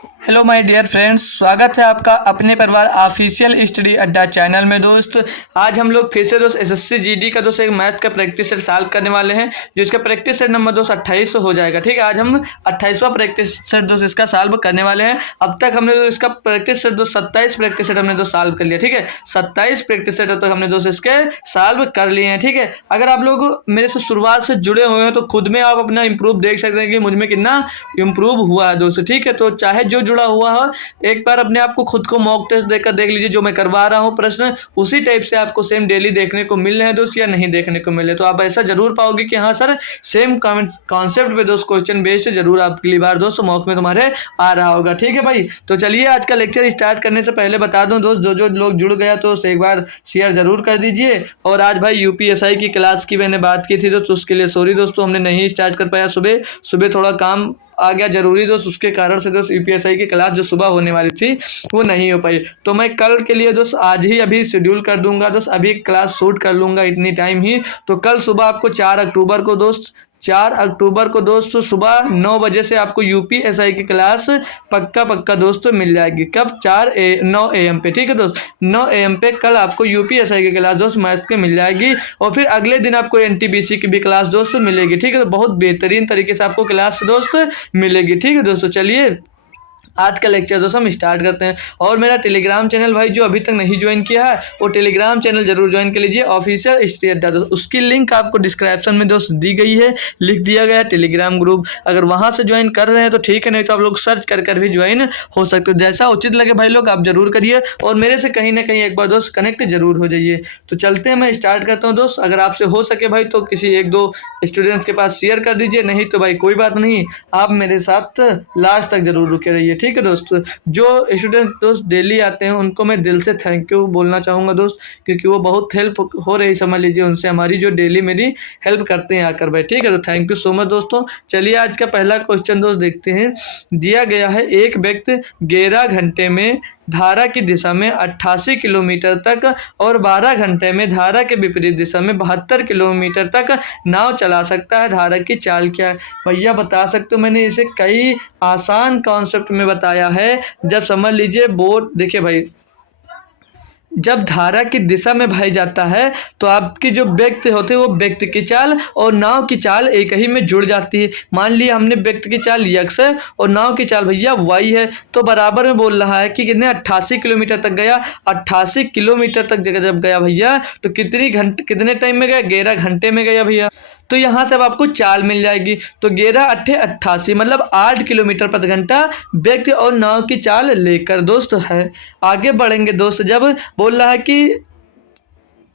Hello my dear friends, स्वागत है आपका अपने परिवार ऑफिशियल स्टडी अड्डा चैनल में। दोस्त आज हम लोग फिर से दोस्त एसएससी जीडी का दोस्त एक मैथ का प्रैक्टिस सेट सॉल्व करने वाले हैं, जो इसका प्रैक्टिस सेट नंबर दोस्त 28 हो जाएगा। ठीक है, आज हम 28वां प्रैक्टिस सेट दोस्त इसका सॉल्व करने वाले हैं। अब तक हमने दोस्त इसका प्रैक्टिस सेट दोस्त 27 प्रैक्टिस सेट हमने दोस्त सॉल्व कर लिया। ठीक है, 27 प्रैक्टिस सेट अब तक हमने दोस्त इसके सॉल्व कर लिए हैं। ठीक है, अगर आप लोग मेरे से शुरुआत से जुड़े हुए हैं तो खुद में आप अपना इंप्रूव देख सकते हैं कि मुझ में कितना इंप्रूव हुआ है दोस्त। ठीक है, तो चाहे जो जुड़ा हुआ हो एक बार अपने आप को खुद को मॉक टेस्ट देकर देख लीजिए। जो मैं करवा रहा हूँ प्रश्न उसी टाइप से आपको सेम डेली देखने को मिल रहे हैं दोस्त, या नहीं देखने को मिले, तो आप ऐसा जरूर पाओगे कि हाँ सर सेम कॉन्सेप्ट पे दोस्त क्वेश्चन बेस्ड जरूर आपकी बार दोस्त मॉक में तुम्हारे आ रहा होगा। ठीक है भाई, तो चलिए आज का लेक्चर स्टार्ट करने से पहले बता दूं दोस्त, जो जो लोग जुड़ गया तो एक बार शेयर जरूर कर दीजिए। और आज भाई यूपीएसआई की क्लास की मैंने बात की थी दोस्त, उसके लिए सॉरी दोस्तों, हमने नहीं स्टार्ट कर पाया। सुबह सुबह थोड़ा काम आ गया जरूरी दोस्त, उसके कारण से दोस्त यूपीएसआई की क्लास जो सुबह होने वाली थी वो नहीं हो पाई। तो मैं कल के लिए दोस्त आज ही अभी शेड्यूल कर दूंगा दोस्त, अभी क्लास शूट कर लूंगा इतनी टाइम ही। तो कल सुबह आपको 4 अक्टूबर को दोस्त सुबह 9 बजे से आपको यूपीएसआई की क्लास पक्का दोस्त मिल जाएगी। कब? 9 AM पे। ठीक है दोस्त, 9 AM पे कल आपको यूपीएसआई की क्लास दोस्त मैथ्स की मिल जाएगी। और फिर अगले दिन आपको एनटीपीसी की भी क्लास दोस्त मिलेगी। ठीक है, तो बहुत बेहतरीन तरीके से आपको क्लास दोस्त मिलेगी। ठीक है दोस्तों, चलिए आज का लेक्चर दोस्त हम स्टार्ट करते हैं। और मेरा टेलीग्राम चैनल भाई जो अभी तक नहीं ज्वाइन किया है वो टेलीग्राम चैनल जरूर ज्वाइन कर लीजिए, ऑफिशियल स्टडी अड्डा दोस्त। उसकी लिंक आपको डिस्क्रिप्शन में दोस्त दी गई है, लिख दिया गया है टेलीग्राम ग्रुप। अगर वहां से ज्वाइन कर रहे हैं तो ठीक है, नहीं तो आप लोग सर्च कर भी ज्वाइन हो सकते हो। जैसा उचित लगे भाई लोग आप जरूर करिए, और मेरे से कहीं ना कहीं एक बार दोस्त कनेक्ट जरूर हो जाइए। तो चलते हैं, मैं स्टार्ट करता हूँ दोस्त। अगर आपसे हो सके भाई तो किसी एक दो स्टूडेंट्स के पास शेयर कर दीजिए, नहीं तो भाई कोई बात नहीं, आप मेरे साथ लास्ट तक जरूर रुके रहिए। ठीक है दोस्त, जो स्टूडेंट दोस्त डेली आते हैं उनको मैं दिल से थैंक यू बोलना चाहूँगा दोस्त, क्योंकि वो बहुत हेल्प हो रही, समझ लीजिए उनसे हमारी, जो डेली मेरी हेल्प करते हैं आकर भाई। ठीक है, तो थैंक यू सो मच दोस्तों। चलिए आज का पहला क्वेश्चन दोस्त देखते हैं। दिया गया है एक व्यक्ति 11 घंटे में धारा की दिशा में 88 किलोमीटर तक और 12 घंटे में धारा के विपरीत दिशा में 72 किलोमीटर तक नाव चला सकता है। धारा की चाल क्या है? भैया बता सकते हो, मैंने इसे कई आसान कॉन्सेप्ट में बताया है। जब समझ लीजिए बोट, देखिए भाई, जब धारा की दिशा में भाई जाता है तो आपकी जो व्यक्ति होते हैं वो व्यक्ति की चाल और नाव की चाल एक ही में जुड़ जाती है। मान लिया हमने व्यक्ति की चाल x है और नाव की चाल भैया y है, तो बराबर में बोल रहा है कि कितने 88 किलोमीटर तक गया। 88 किलोमीटर तक जगह जब गया भैया तो कितने टाइम में गया? 11 घंटे में गया भैया। तो यहाँ से अब आपको चाल मिल जाएगी। तो 11 अट्ठे 88 मतलब 8 किलोमीटर प्रति घंटा व्यक्ति और नाव की चाल लेकर दोस्त है। आगे बढ़ेंगे दोस्त, जब बोल रहा है कि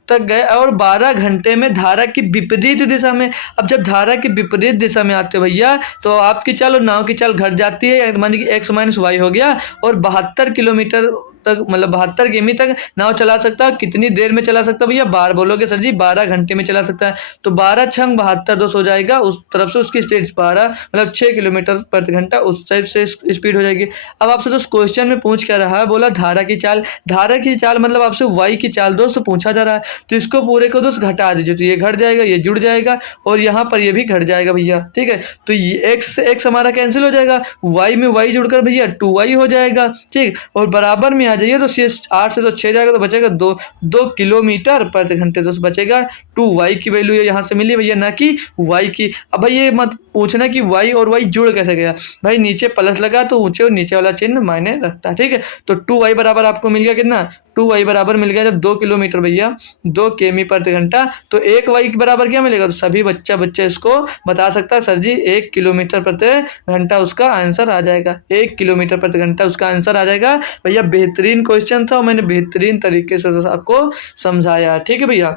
तक गए और 12 घंटे में धारा की विपरीत दिशा में। अब जब धारा की विपरीत दिशा में आते भैया तो आपकी चाल और नाव की चाल घट जाती है, मानिए कि x माइनस वाई हो गया, और 72 किलोमीटर तक मतलब 72 किमी तक नाव चला सकता है। कितनी देर में चला सकता है भैया? बार बोलोगे सर जी 12 घंटे में चला सकता है, तो 12 छंग 72 दोस्त हो जाएगा। उस तरफ से उसकी स्पीड 12 मतलब 6 किलोमीटर प्रति घंटा उस टाइप से स्पीड हो जाएगी। अब आपसे दोस्त क्वेश्चन में पूछ क्या रहा है, बोला धारा की चाल। धारा की चाल मतलब आपसे वाई की चाल दोस्त पूछा जा रहा है, तो इसको पूरे को दोस्त घटा दीजिए, तो ये घट जाएगा, ये जुड़ जाएगा, और यहाँ पर ये भी घट जाएगा भैया। ठीक है, तो ये x हमारा कैंसिल हो जाएगा, y में y जुड़कर भैया 2y हो जाएगा। ठीक, और बराबर में आ जाइए तो 8 से तो 6 जाएगा, तो बचेगा 2 किलोमीटर प्रति घंटे दोस्त बचेगा। 2y की वैल्यू यहाँ से मिली भैया, ना कि y की। अब भाई ये मत पूछना कि y और y जुड़ कैसे गया, भाई नीचे प्लस लगा तो ऊंचे और नीचे वाला चिन्ह मायने रखता है। ठीक है, तो 2y बराबर आपको मिल गया कितना? 2y बराबर मिल गया जब 2 किलोमीटर भैया 2 किमी प्रति घंटा, तो 1y के बराबर क्या मिलेगा? तो सभी बच्चा इसको बता सकता है सर जी 1 किलोमीटर प्रति घंटा उसका आंसर आ जाएगा। 1 किलोमीटर प्रति घंटा उसका आंसर आ जाएगा भैया। बेहतरीन क्वेश्चन था और मैंने बेहतरीन तरीके से आपको समझाया। ठीक है भैया,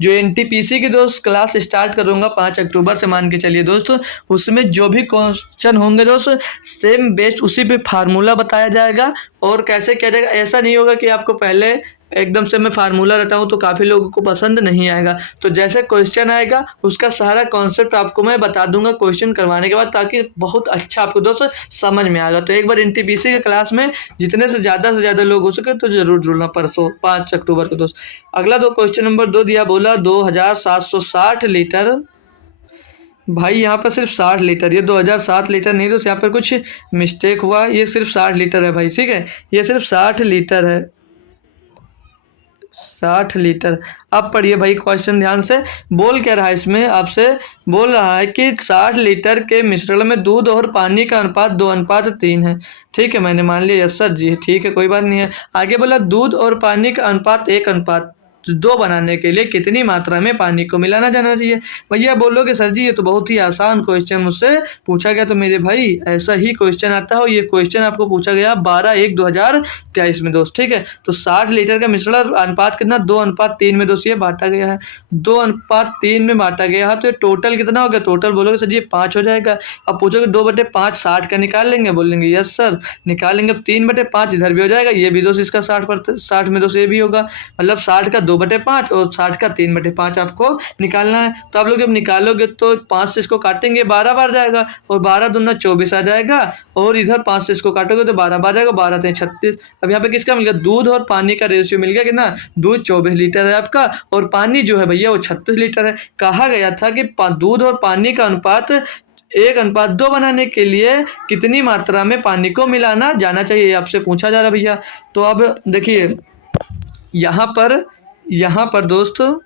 जो एनटीपीसी की दोस्त क्लास स्टार्ट करूंगा 5 अक्टूबर से, मान के चलिए दोस्तों, उसमें जो भी क्वेश्चन होंगे दोस्त सेम बेस्ड उसी पे फार्मूला बताया जाएगा और कैसे किया जाएगा। ऐसा नहीं होगा कि आपको पहले एकदम से मैं फार्मूला रटाऊं तो काफ़ी लोगों को पसंद नहीं आएगा। तो जैसे क्वेश्चन आएगा उसका सारा कॉन्सेप्ट आपको मैं बता दूंगा क्वेश्चन करवाने के बाद, ताकि बहुत अच्छा आपको दोस्त समझ में आएगा। तो एक बार एनटीपीसी के क्लास में जितने से ज़्यादा लोग हो सके तो जरूर जुड़ना परसों 5 अक्टूबर को दोस्त। अगला क्वेश्चन नंबर 2 दिया, बोला 2760 लीटर भाई यहाँ पर सिर्फ 60 लीटर, ये 2007 लीटर नहीं, तो यहाँ पर कुछ मिस्टेक हुआ, ये सिर्फ 60 लीटर है भाई, ठीक है, ये सिर्फ 60 लीटर है, 60 लीटर। अब पढ़िए भाई क्वेश्चन ध्यान से, बोल क्या रहा है इसमें आपसे, बोल रहा है कि 60 लीटर के मिश्रण में दूध और पानी का अनुपात 2:3 है। ठीक है, मैंने मान लिया, यस सर जी, ठीक है, कोई बात नहीं है। आगे बोला दूध और पानी का अनुपात 1:2 बनाने के लिए कितनी मात्रा में पानी को मिलाना जाना चाहिए। भैया बोलोगे सर जी ये तो बहुत ही आसान क्वेश्चन मुझसे पूछा गया, तो मेरे भाई ऐसा ही क्वेश्चन आता है, और ये क्वेश्चन आपको पूछा गया 12/1/2023 में दोस्त, ठीक है। तो 60 लीटर का मिश्रण अनुपात कितना, 2:3 में दोस्त ये बांटा गया है, 2:3 में बांटा गया है, तो ये टोटल कितना हो गया, टोटल बोलोगे सर जी 5 हो जाएगा। अब पूछोगे 2/5 60 का निकाल लेंगे, बोलेंगे यस सर निकाल लेंगे। अब 3/5 इधर भी हो जाएगा, ये भी दोस्त इसका 60 में दोस्त ये भी होगा, मतलब 60 का 2/5 और 60 का 3/5 आपको निकालना है। तो आप लोग जब निकालोगे तो 5 से इसको काटेंगे 12 बार जाएगा, और 12 दूना 24 आ जाएगा, और इधर 5 से इसको काटोगे तो 12 बार जाएगा, 12 3 36। अब यहाँ पे किसका मिल गया, दूध और पानी का रेशियो मिल गया कितना, दूध 24 लीटर है आपका, और पानी जो है भैया वो 36 लीटर है। कहा गया था कि दूध और पानी का अनुपात 1:2 बनाने के लिए कितनी मात्रा में पानी को मिलाना जाना चाहिए, आपसे पूछा जा रहा भैया। तो अब देखिए यहाँ पर दोस्तों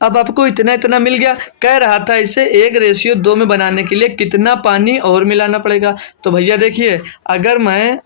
अब आपको इतना इतना मिल गया, कह रहा था इसे 1:2 में बनाने के लिए कितना पानी और मिलाना पड़ेगा। तो भैया देखिए, अगर मैं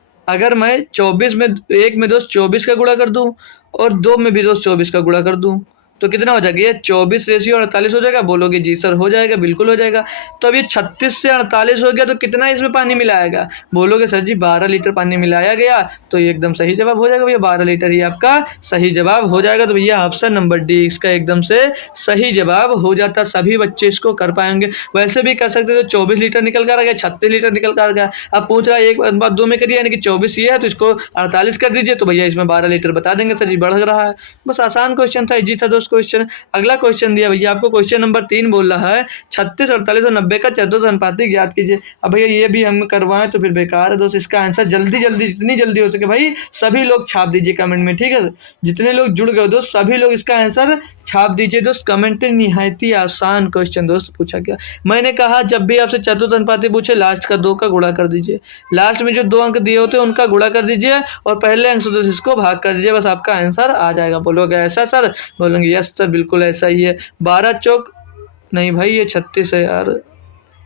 24 में, एक में दोस्त 24 का गुणा कर दूं और 2 में भी दोस्त 24 का गुणा कर दूं, तो कितना हो जाएगा, ये 24:48 हो जाएगा। बोलोगे जी सर हो जाएगा, बिल्कुल हो जाएगा। तो अब ये 36 से 48 हो गया, तो कितना इसमें पानी मिलाएगा, बोलोगे सर जी 12 लीटर पानी मिलाया गया, तो ये एकदम सही जवाब हो जाएगा भैया, 12 लीटर ही आपका सही जवाब हो जाएगा। तो भैया ऑप्शन नंबर डी इसका एकदम से सही जवाब हो जाता, सभी बच्चे इसको कर पाएंगे। वैसे भी कर सकते, तो 24 लीटर निकल कर आ गया, 36 लीटर निकल कर आ गया। अब पूछ रहा है 1:2 में करिए, यानी कि 24 ये है तो इसको 48 कर दीजिए, तो भैया इसमें 12 लीटर बता देंगे सर जी, बढ़ रहा है। बस आसान क्वेश्चन था, इजी था दोस्त क्वेश्चन। अगला क्वेश्चन दिया भैया आपको, क्वेश्चन नंबर 3 बोल रहा है 36, 48 और 90 का चतुर्थानुपाती ज्ञात कीजिए। अब भैया ये भी हम करवाएं तो फिर बेकार है दोस्त, इसका आंसर जल्दी जल्दी जितनी जल्दी हो सके भाई सभी लोग छाप दीजिए कमेंट में, ठीक है। जितने लोग जुड़ गए दोस्त सभी लोग इसका आंसर छाप दीजिए दोस्त कमेंट में। निहायत ही आसान क्वेश्चन दोस्त पूछा गया। मैंने कहा जब भी आपसे चतुर्थानुपाती पूछे लास्ट का 2 का गुणा कर दीजिए, लास्ट में जो 2 अंक दिए होते हैं उनका गुणा कर दीजिए, और पहले अंक से दोस्त इसको भाग कर दीजिए, बस आपका आंसर आ जाएगा। बोलोगे ऐसा सर, बोलेंगे यस सर बिल्कुल ऐसा ही है। 12 चौक नहीं भाई ये 36 है यार,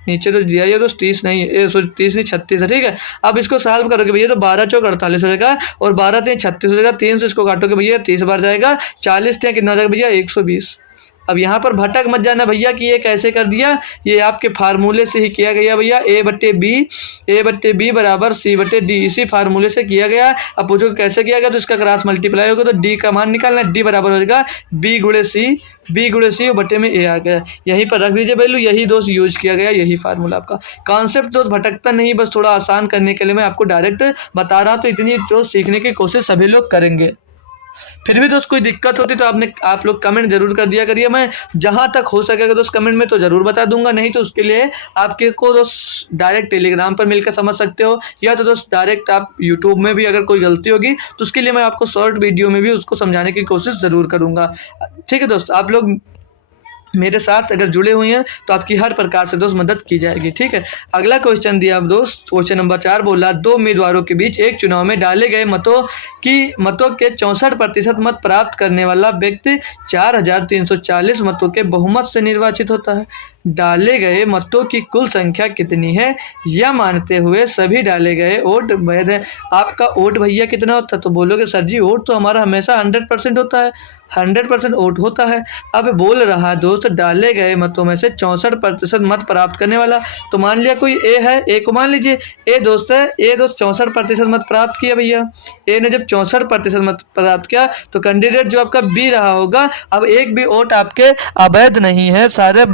नीचे तो दिया ये तो 30 नहीं है, सॉरी 30 नहीं 36 है, ठीक है। अब इसको सॉल्व करोगे भैया तो 12 चौक 48 हो जाएगा, और 12 3 36 हो जाएगा, 3 से इसको काटोगे भैया 30 बार जाएगा, 40 3 कितना हो जाएगा भैया 120। अब यहाँ पर भटक मत जाना भैया कि ये कैसे कर दिया, ये आपके फार्मूले से ही किया गया भैया, A/B बराबर C/D, इसी फार्मूले से किया गया। अब पूछो कैसे किया गया, तो इसका क्रॉस मल्टीप्लाई होगा तो D का मान निकालना है, D बराबर हो जाएगा B/C बटे में A आ गया, यहीं पर रख दीजिए वैल्यू, यही दोस्त यूज किया गया, यही फार्मूला आपका। कॉन्सेप्ट तो भटकता नहीं, बस थोड़ा आसान करने के लिए मैं आपको डायरेक्ट बता रहा हूँ, तो इतनी जो सीखने की कोशिश सभी लोग करेंगे। फिर भी दोस्त कोई दिक्कत होती तो आप लोग कमेंट जरूर कर दिया करिए, मैं जहां तक हो सकेगा दोस्त कमेंट में तो जरूर बता दूंगा, नहीं तो उसके लिए आपके को दोस्त डायरेक्ट टेलीग्राम पर मिलकर समझ सकते हो, या तो दोस्त डायरेक्ट आप यूट्यूब में भी अगर कोई गलती होगी तो उसके लिए मैं आपको शॉर्ट वीडियो में भी उसको समझाने की कोशिश जरूर करूंगा। ठीक है दोस्त, आप लोग मेरे साथ अगर जुड़े हुए हैं तो आपकी हर प्रकार से दोस्त मदद की जाएगी, ठीक है। अगला क्वेश्चन दिया आप दोस्त, क्वेश्चन नंबर 4 बोला 2 उम्मीदवारों के बीच एक चुनाव में डाले गए मतों के 64% मत प्राप्त करने वाला व्यक्ति 4340 मतों के बहुमत से निर्वाचित होता है। डाले गए मतों की कुल संख्या कितनी है यह मानते हुए सभी डाले गए वोट वैध है। आपका वोट भैया कितना होता है, तो बोलोगे सर जी वोट तो हमारा हमेशा 100% होता है, 100% वोट होता है। अब बोल रहा दोस्त डाले गए मतों में से 64% मत प्राप्त करने वाला, तो मान लिया कोई ए है, ए को मान लीजिए ए दोस्त है, ए दोस्त 64% मत प्राप्त किया भैया, ए ने जब 64% मत प्राप्त किया तो कैंडिडेट जो आपका बी रहा होगा, अब एक भी वोट आपके अवैध नहीं है, सारे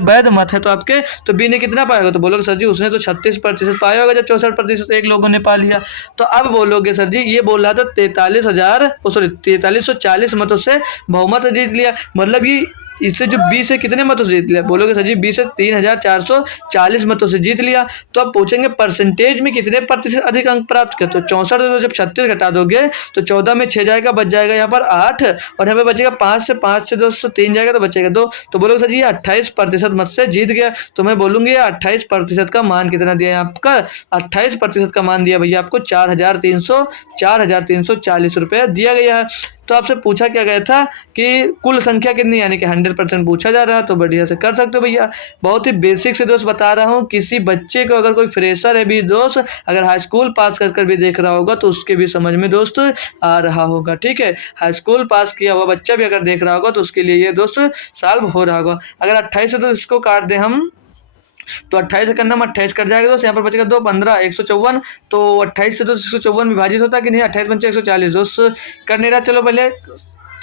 वैध मत है, तो आपके तो बी ने कितना पाएगा, तो बोलोगे सर जी उसने तो 36% पाया होगा जब 64% एक लोगों ने पा लिया। तो अब बोलोगे सर जी ये बोल रहा था 4340 मतों से बहुमत जीत लिया, मतलब ये इससे जो 20 से कितने मतों से जीत लिया, बोलोगे सर जी 20 से 3440 मतों से जीत लिया। तो अब पूछेंगे परसेंटेज में कितने प्रतिशत अधिक अंक प्राप्त किया, तो 64 से जब 36 घटा दोगे तो 14 में 6 जाएगा, बच जाएगा यहाँ पर 8 और यहाँ पे बचेगा 5 से 2 से 3 जाएगा तो बचेगा 2। तो बोलोगे सर जी ये 28% मत से जीत गया। तो मैं बोलूंगी ये 28% का मान कितना दिया है आपका, 28% का मान दिया भैया आपको 4,340 रुपये दिया गया है। तो आपसे पूछा क्या गया था कि कुल संख्या कितनी, यानी कि 100% पूछा जा रहा है, तो बढ़िया से कर सकते हो भैया। बहुत ही बेसिक से दोस्त बता रहा हूँ, किसी बच्चे को अगर कोई फ्रेशर है भी दोस्त, अगर हाई स्कूल पास कर भी देख रहा होगा तो उसके भी समझ में दोस्त आ रहा होगा। ठीक है, हाई स्कूल पास किया हुआ बच्चा भी अगर देख रहा होगा तो उसके लिए ये दोस्त सॉल्व हो रहा होगा। अगर 28 से तो इसको काट दें हम, तो 28 से करना हम 28 कट जाएगा दोस्त, यहाँ पर बचेगा 2 15 154। तो 28 से दोस्त 154 विभाजित होता है कि नहीं, 28 पंचे 140 दोस्त कर नहीं रहा। चलो पहले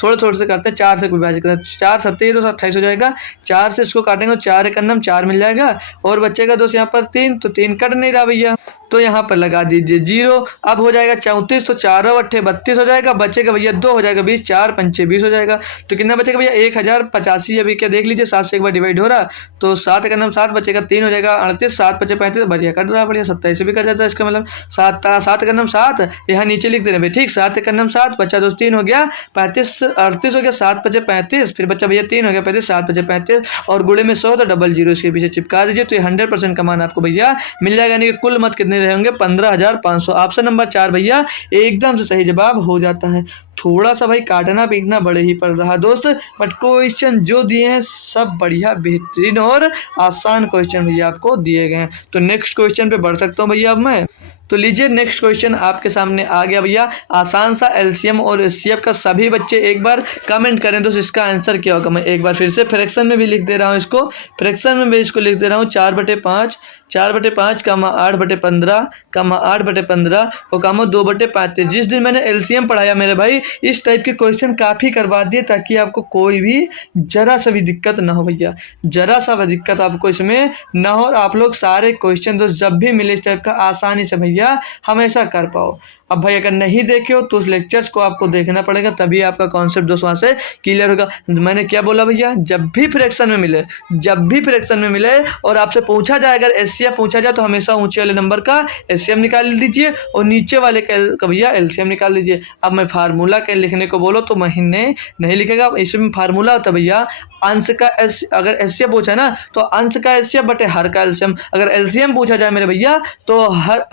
थोड़े थोड़े से करते हैं, 4 से विभाजित करते हैं, 4 सत्ते तो 28 हो जाएगा। 4 से इसको काटेंगे तो 4 एक अन्नम 4 मिल जाएगा और बचेगा दोस्त यहाँ पर 3, तो 3 कट नहीं रहा भैया, तो यहाँ पर लगा दीजिए 0। अब हो जाएगा 34, तो 4 और 8 32 हो जाएगा, बचेगा भैया 2 हो जाएगा 20, 4 पंचे 20 हो जाएगा। तो कितना बचेगा भैया 1085। अभी क्या देख लीजिए 7 से एक बार डिवाइड हो रहा, तो 7 एक 7 बचेगा, 3 हो जाएगा 38, 7 बचे 35, बढ़िया कट रहा, बढ़िया 27 से भी कट जाता है। इसका मतलब 7 एक 7 यहाँ नीचे लिख दे रहे ठीक, 7 एक 7 बचा दोस्त 3 हो गया 35 38 हो गया, 7 बचे 35, फिर बच्चा भैया 3 हो गया 35, 7 बचे 35 और गुणे में 100 तो डबल जीरो इसके पीछे चिपका दीजिए। तो ये 100% का मान आपको भैया मिल जाएगा, यानी कि कुल मत कितने रहेंगे 15,500। ऑप्शन नंबर 4 भैया एकदम से सही जवाब हो जाता है। थोड़ा सा भाई काटना पीटना बड़े ही पड़ रहा दोस्त, बट क्वेश्चन जो दिए हैं सब बढ़िया बेहतरीन और आसान क्वेश्चन भैया आपको दिए गए हैं। तो नेक्स्ट क्वेश्चन पे बढ़ सकता हूँ भैया अब मैं। तो लीजिए नेक्स्ट क्वेश्चन आपके सामने आ गया भैया, आसान सा एलसीएम और एचसीएफ का। सभी बच्चे एक बार कमेंट करें तो इसका आंसर क्या होगा। मैं एक बार फिर से फ्रैक्शन में भी लिख दे रहा हूँ इसको, फ्रैक्शन में भी इसको लिख दे रहा हूँ 4/5 4/5 कामा 8/15 कामा 8/15 और कामा 2/35। जिस दिन मैंने एलसीएम पढ़ाया मेरे भाई इस टाइप के क्वेश्चन काफ़ी करवा दिए, ताकि आपको कोई भी जरा सा भी दिक्कत ना हो भैया, जरा सा भी दिक्कत आपको इसमें ना हो, और आप लोग सारे क्वेश्चन तो जब भी मिले इस टाइप का आसानी से भैया हमेशा कर पाओ। अब भाई अगर नहीं देखे हो तो उस लेक्चर्स को आपको देखना पड़ेगा, तभी आपका कॉन्सेप्ट दोस्त वहाँ से क्लियर होगा। मैंने क्या बोला भैया, जब भी फ्रैक्शन में मिले, जब भी फ्रैक्शन में मिले और आपसे पूछा जाए, अगर एचसीएफ पूछा जाए तो हमेशा ऊंचे वाले नंबर का एचसीएफ निकाल दीजिए और नीचे वाले का भैया एलसीएम निकाल दीजिए। अब मैं फार्मूला के लिखने को बोलो तो महीने नहीं लिखेगा, इसमें फार्मूला होता है भैया अंश का एस, अगर एचसीएफ पूछा ना तो अंश का एचसीएफ बटे हर का एलसीएम। अगर एलसीएम पूछा जाए मेरे भैया तो हर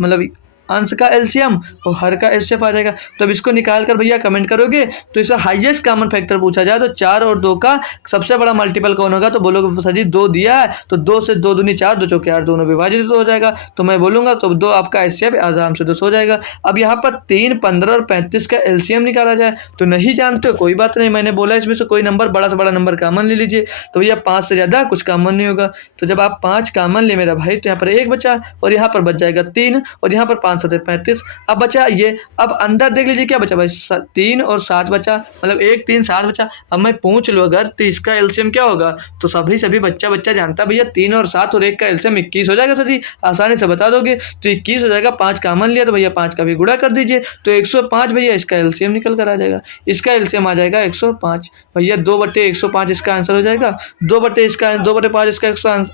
मतलब अंश का एलसीएम और हर का एचसीएफ आ जाएगा। तो अब इसको निकाल कर भैया कमेंट करोगे तो इसका हाईएस्ट कॉमन फैक्टर पूछा जाए तो 4 और 2 का सबसे बड़ा मल्टीपल कौन होगा, तो बोलोगे सर जी 2 दिया है तो 2 से 2 दूनी 4, 2 चौके 8 दोनों विभाजित हो जाएगा। तो मैं बोलूंगा तो 2 आपका एचसीएफ आराम से 2 हो जाएगा। अब यहाँ पर 3, 15 और 35 का एलसीएम निकाला जाए तो नहीं जानते हो कोई बात नहीं, मैंने बोला इसमें से कोई नंबर बड़ा से बड़ा नंबर कॉमन ले लीजिए। तो भैया 5 से ज़्यादा कुछ कॉमन नहीं होगा, तो जब आप 5 कॉमन ले मेरा भाई तो यहाँ पर 1 बचा और यहाँ पर बच जाएगा 3 और यहाँ पर 5 7 35। अब बचा ये, अब अंदर देख लीजिए क्या बचा भाई 3 और 7 बचा, मतलब 1 3 7 बचा। अब मैं पूछ लूँ अगर तो इसका एलसीएम क्या होगा, तो सभी बच्चा जानता भैया 3 और 7 और 1 का एलसीएम 21 हो जाएगा। सर जी आसानी से बता दोगे तो 21 हो जाएगा। 5 कॉमन लिया तो भैया 5 का भी गुणा कर दीजिए तो 105 भैया इसका एलसीएम निकल कर आ जाएगा। इसका एलसीएम आ जाएगा 105 भैया, 2/105 इसका आंसर हो जाएगा, 2/5 इसका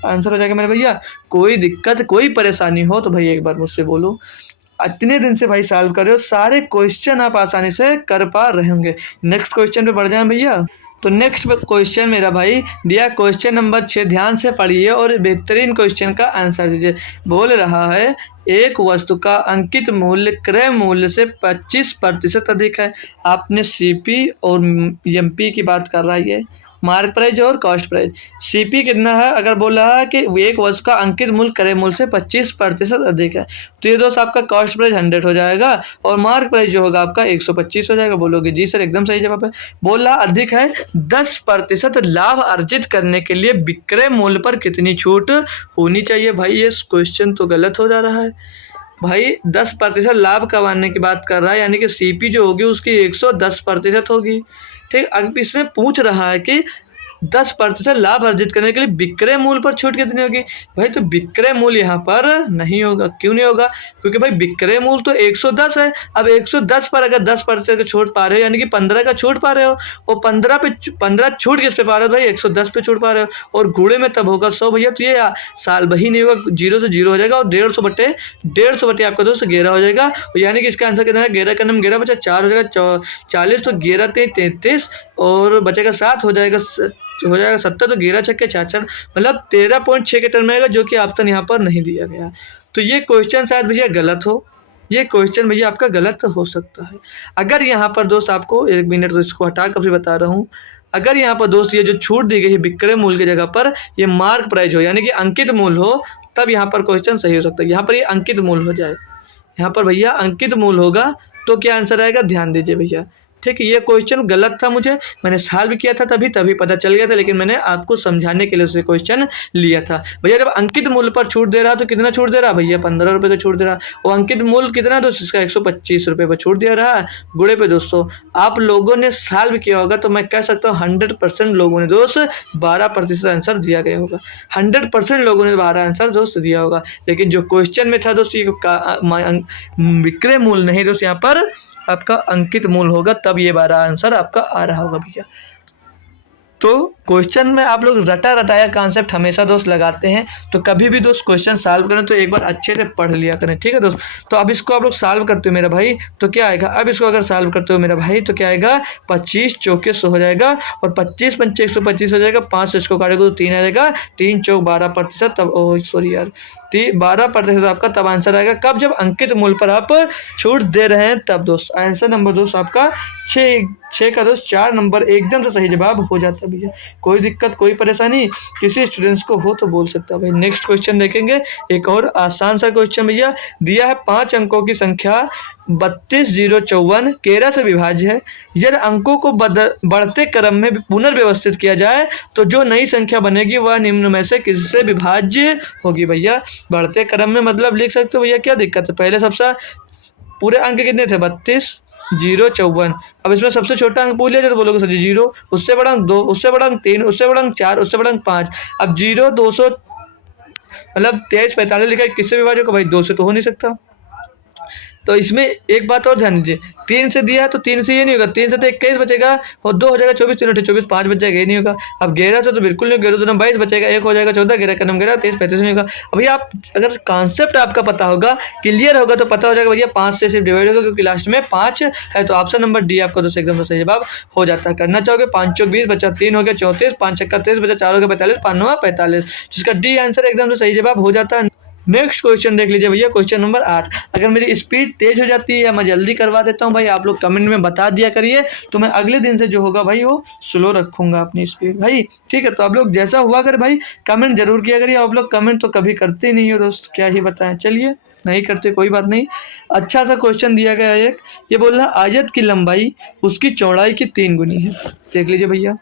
आंसर हो जाएगा मेरे भैया। कोई दिक्कत कोई परेशानी हो तो भैया एक बार मुझसे बोलो। इतने दिन से भाई सॉल्व कर रहे हो, सारे क्वेश्चन आप आसानी से कर पा रहे होंगे। नेक्स्ट क्वेश्चन पे बढ़ जाएं भैया। तो नेक्स्ट क्वेश्चन मेरा भाई दिया क्वेश्चन नंबर 6, ध्यान से पढ़िए और बेहतरीन क्वेश्चन का आंसर दीजिए। बोल रहा है एक वस्तु का अंकित मूल्य क्रय मूल्य से 25% अधिक है। आपने सीपी और एमपी की बात कर रहा है, ये मार्क प्राइस और कॉस्ट प्राइस। सीपी कितना है, अगर बोल रहा है कि एक वस्तु का अंकित मूल्य क्रय मूल्य से 25% अधिक है तो ये दोस्त आपका कॉस्ट प्राइस 100 हो जाएगा और मार्क प्राइस जो होगा आपका 125 हो जाएगा। बोलोगे जी सर एकदम सही जवाब है। बोल रहा अधिक है 10% लाभ अर्जित करने के लिए विक्रय मूल्य पर कितनी छूट होनी चाहिए। भाई ये क्वेश्चन तो गलत हो जा रहा है भाई, 10% लाभ कमाने की बात कर रहा है, यानी कि सीपी जो होगी उसकी 110% होगी। ठीक, अब इसमें पूछ रहा है कि 10% लाभ अर्जित करने के लिए विक्रय मूल्य पर छूट कितनी होगी? भाई तो विक्रय मूल्य यहाँ पर नहीं होगा। क्यों नहीं होगा? क्योंकि भाई विक्रय मूल्य तो 110 है। अब 110 पर अगर 10% का छूट पा रहे हो, यानी कि 15 का छूट पा रहे हो, और 15 छूट किस पे पा रहे हो भाई? 110 पे छूट पा रहे हो, और गुणे में तब होगा 100 भैया। तो ये साल भही नहीं होगा, 0 से 0 हो जाएगा, और 150 बटे आपका दोस्त 11 हो जाएगा। यानी कि इसका आंसर कितना है? 11 का नंबर 11 बचा 4 हो जाएगा 40, तो 11 33, और बचेगा 7 हो जाएगा 70, तो 11 छक्के 4, मतलब 13.6 के टर्म में आएगा, जो कि ऑप्शन यहाँ पर नहीं दिया गया। तो ये क्वेश्चन शायद भैया गलत हो, ये क्वेश्चन भैया आपका गलत हो सकता है। अगर यहाँ पर दोस्त आपको 1 मिनट तो इसको हटा कर भी बता रहा हूँ, अगर यहाँ पर दोस्त ये जो छूट दी गई है विक्रय मूल्य की जगह पर ये मार्क प्राइस हो, यानी कि अंकित मूल्य हो, तब यहाँ पर क्वेश्चन सही हो सकता है। यहाँ पर ये अंकित मूल्य हो जाए, यहाँ पर भैया अंकित मूल्य होगा, तो क्या आंसर आएगा? ध्यान दीजिए भैया, ठीक है। ये क्वेश्चन गलत था, मैंने सॉल्व किया था तभी पता चल गया था, लेकिन मैंने आपको समझाने के लिए उसे क्वेश्चन लिया था। भैया जब अंकित मूल्य पर छूट दे रहा तो कितना छूट दे रहा भैया? 15 रुपये का छूट दे रहा। और अंकित मूल्य कितना दोस्तों? इसका 125 रुपये पर छूट दे रहा है, गुणे पे दोस्तों। आप लोगों ने सॉल्व किया होगा तो मैं कह सकता हूँ 100% लोगों ने दोस्त 12% आंसर दिया गया होगा। 100% लोगों ने 12 आंसर दोस्त दिया होगा। लेकिन जो क्वेश्चन में था दोस्त ये विक्रय मूल्य नहीं दोस्त, यहाँ पर आपका अंकित मूल्य होगा, तब ये 12 आंसर आपका आ रहा होगा भैया। तो क्वेश्चन में आप लोग रटा रटाया कॉन्सेप्ट हमेशा दोस्त लगाते हैं, तो कभी भी दोस्त क्वेश्चन सॉल्व करें तो एक बार अच्छे से पढ़ लिया करें, ठीक है दोस्त। तो अब इसको आप लोग सॉल्व करते हो मेरा भाई तो क्या आएगा? अब इसको अगर सॉल्व करते हो मेरा भाई तो क्या आएगा? 25 चौके 100 हो जाएगा, और 25 पंचे 125 हो जाएगा, 5 से इसको काटेगा तो 3 आ जाएगा, 3 चौक 12%, तब 12% आपका तब आंसर आएगा। कब? जब अंकित मूल्य पर आप छूट दे रहे हैं तब दोस्त। आंसर नंबर दोस्त आपका 6 का दोस्त 4 नंबर एकदम से सही जवाब हो जाता है भैया। कोई दिक्कत कोई परेशानी किसी स्टूडेंट्स को हो तो बोल सकता है भाई। नेक्स्ट क्वेश्चन देखेंगे, एक और आसान सा क्वेश्चन भैया दिया है। 5 अंकों की संख्या 32,054 13 से विभाज्य है। यदि अंकों को बढ़ते क्रम में पुनर्व्यवस्थित किया जाए तो जो नई संख्या बनेगी वह निम्न में से किससे विभाज्य होगी? भैया बढ़ते क्रम में मतलब लिख सकते हो भैया, क्या दिक्कत है? पहले सबसे पूरे अंक कितने थे? 32,054। अब इसमें सबसे छोटा अंक पूछ लिया जाए तो बोलोगे सर जी 0, उससे बड़ा अंक 2, उससे बड़ा अंक 3, उससे बड़ा अंक 4, उससे बड़ा अंक 5। अब 0 200 मतलब 23 45 लिखा है, किससे विभाज्य होगा भाई? 2 से तो हो नहीं सकता। तो इसमें एक बात और ध्यान दीजिए, 3 से दिया है तो 3 से ये नहीं होगा, 3 से तो 21 बचेगा, और 2 हो जाएगा 24, 3 24, 5 बच जाएगा, ये नहीं होगा। अब 11 से तो बिल्कुल नहीं, 11 2 22 बचेगा, 1 हो जाएगा 14, 11 का नंबर 11, 23 35 नहीं होगा। अभी आप अगर कॉन्सेप्ट आपका पता होगा, क्लियर होगा, तो पता हो जाएगा भैया 5 से सिर्फ डिवाइड होगा, क्योंकि लास्ट में 5 है। तो ऑप्शन नंबर डी आपका दोस्तों एकदम सही जवाब हो जाता है। करना चाहोगे 5 चौक 20 बचा 3 हो गया 34, 5 छक्का 23 बचा 4 हो गया 45, 5 9 45, जिसका डी आंसर एकदम से सही जवाब हो जाता है। नेक्स्ट क्वेश्चन देख लीजिए भैया, क्वेश्चन नंबर 8। अगर मेरी स्पीड तेज हो जाती है या मैं जल्दी करवा देता हूँ भाई, आप लोग कमेंट में बता दिया करिए, तो मैं अगले दिन से जो होगा भाई वो स्लो रखूंगा अपनी स्पीड भाई, ठीक है। तो आप लोग जैसा हुआ करे भाई कमेंट जरूर किया करिए। आप लोग कमेंट तो कभी करते ही नहीं हो दोस्त, क्या ही बताएं। चलिए नहीं करते कोई बात नहीं। अच्छा सा क्वेश्चन दिया गया है एक, ये बोल रहा आयत की लंबाई उसकी चौड़ाई की 3 गुनी है। देख लीजिए भैया,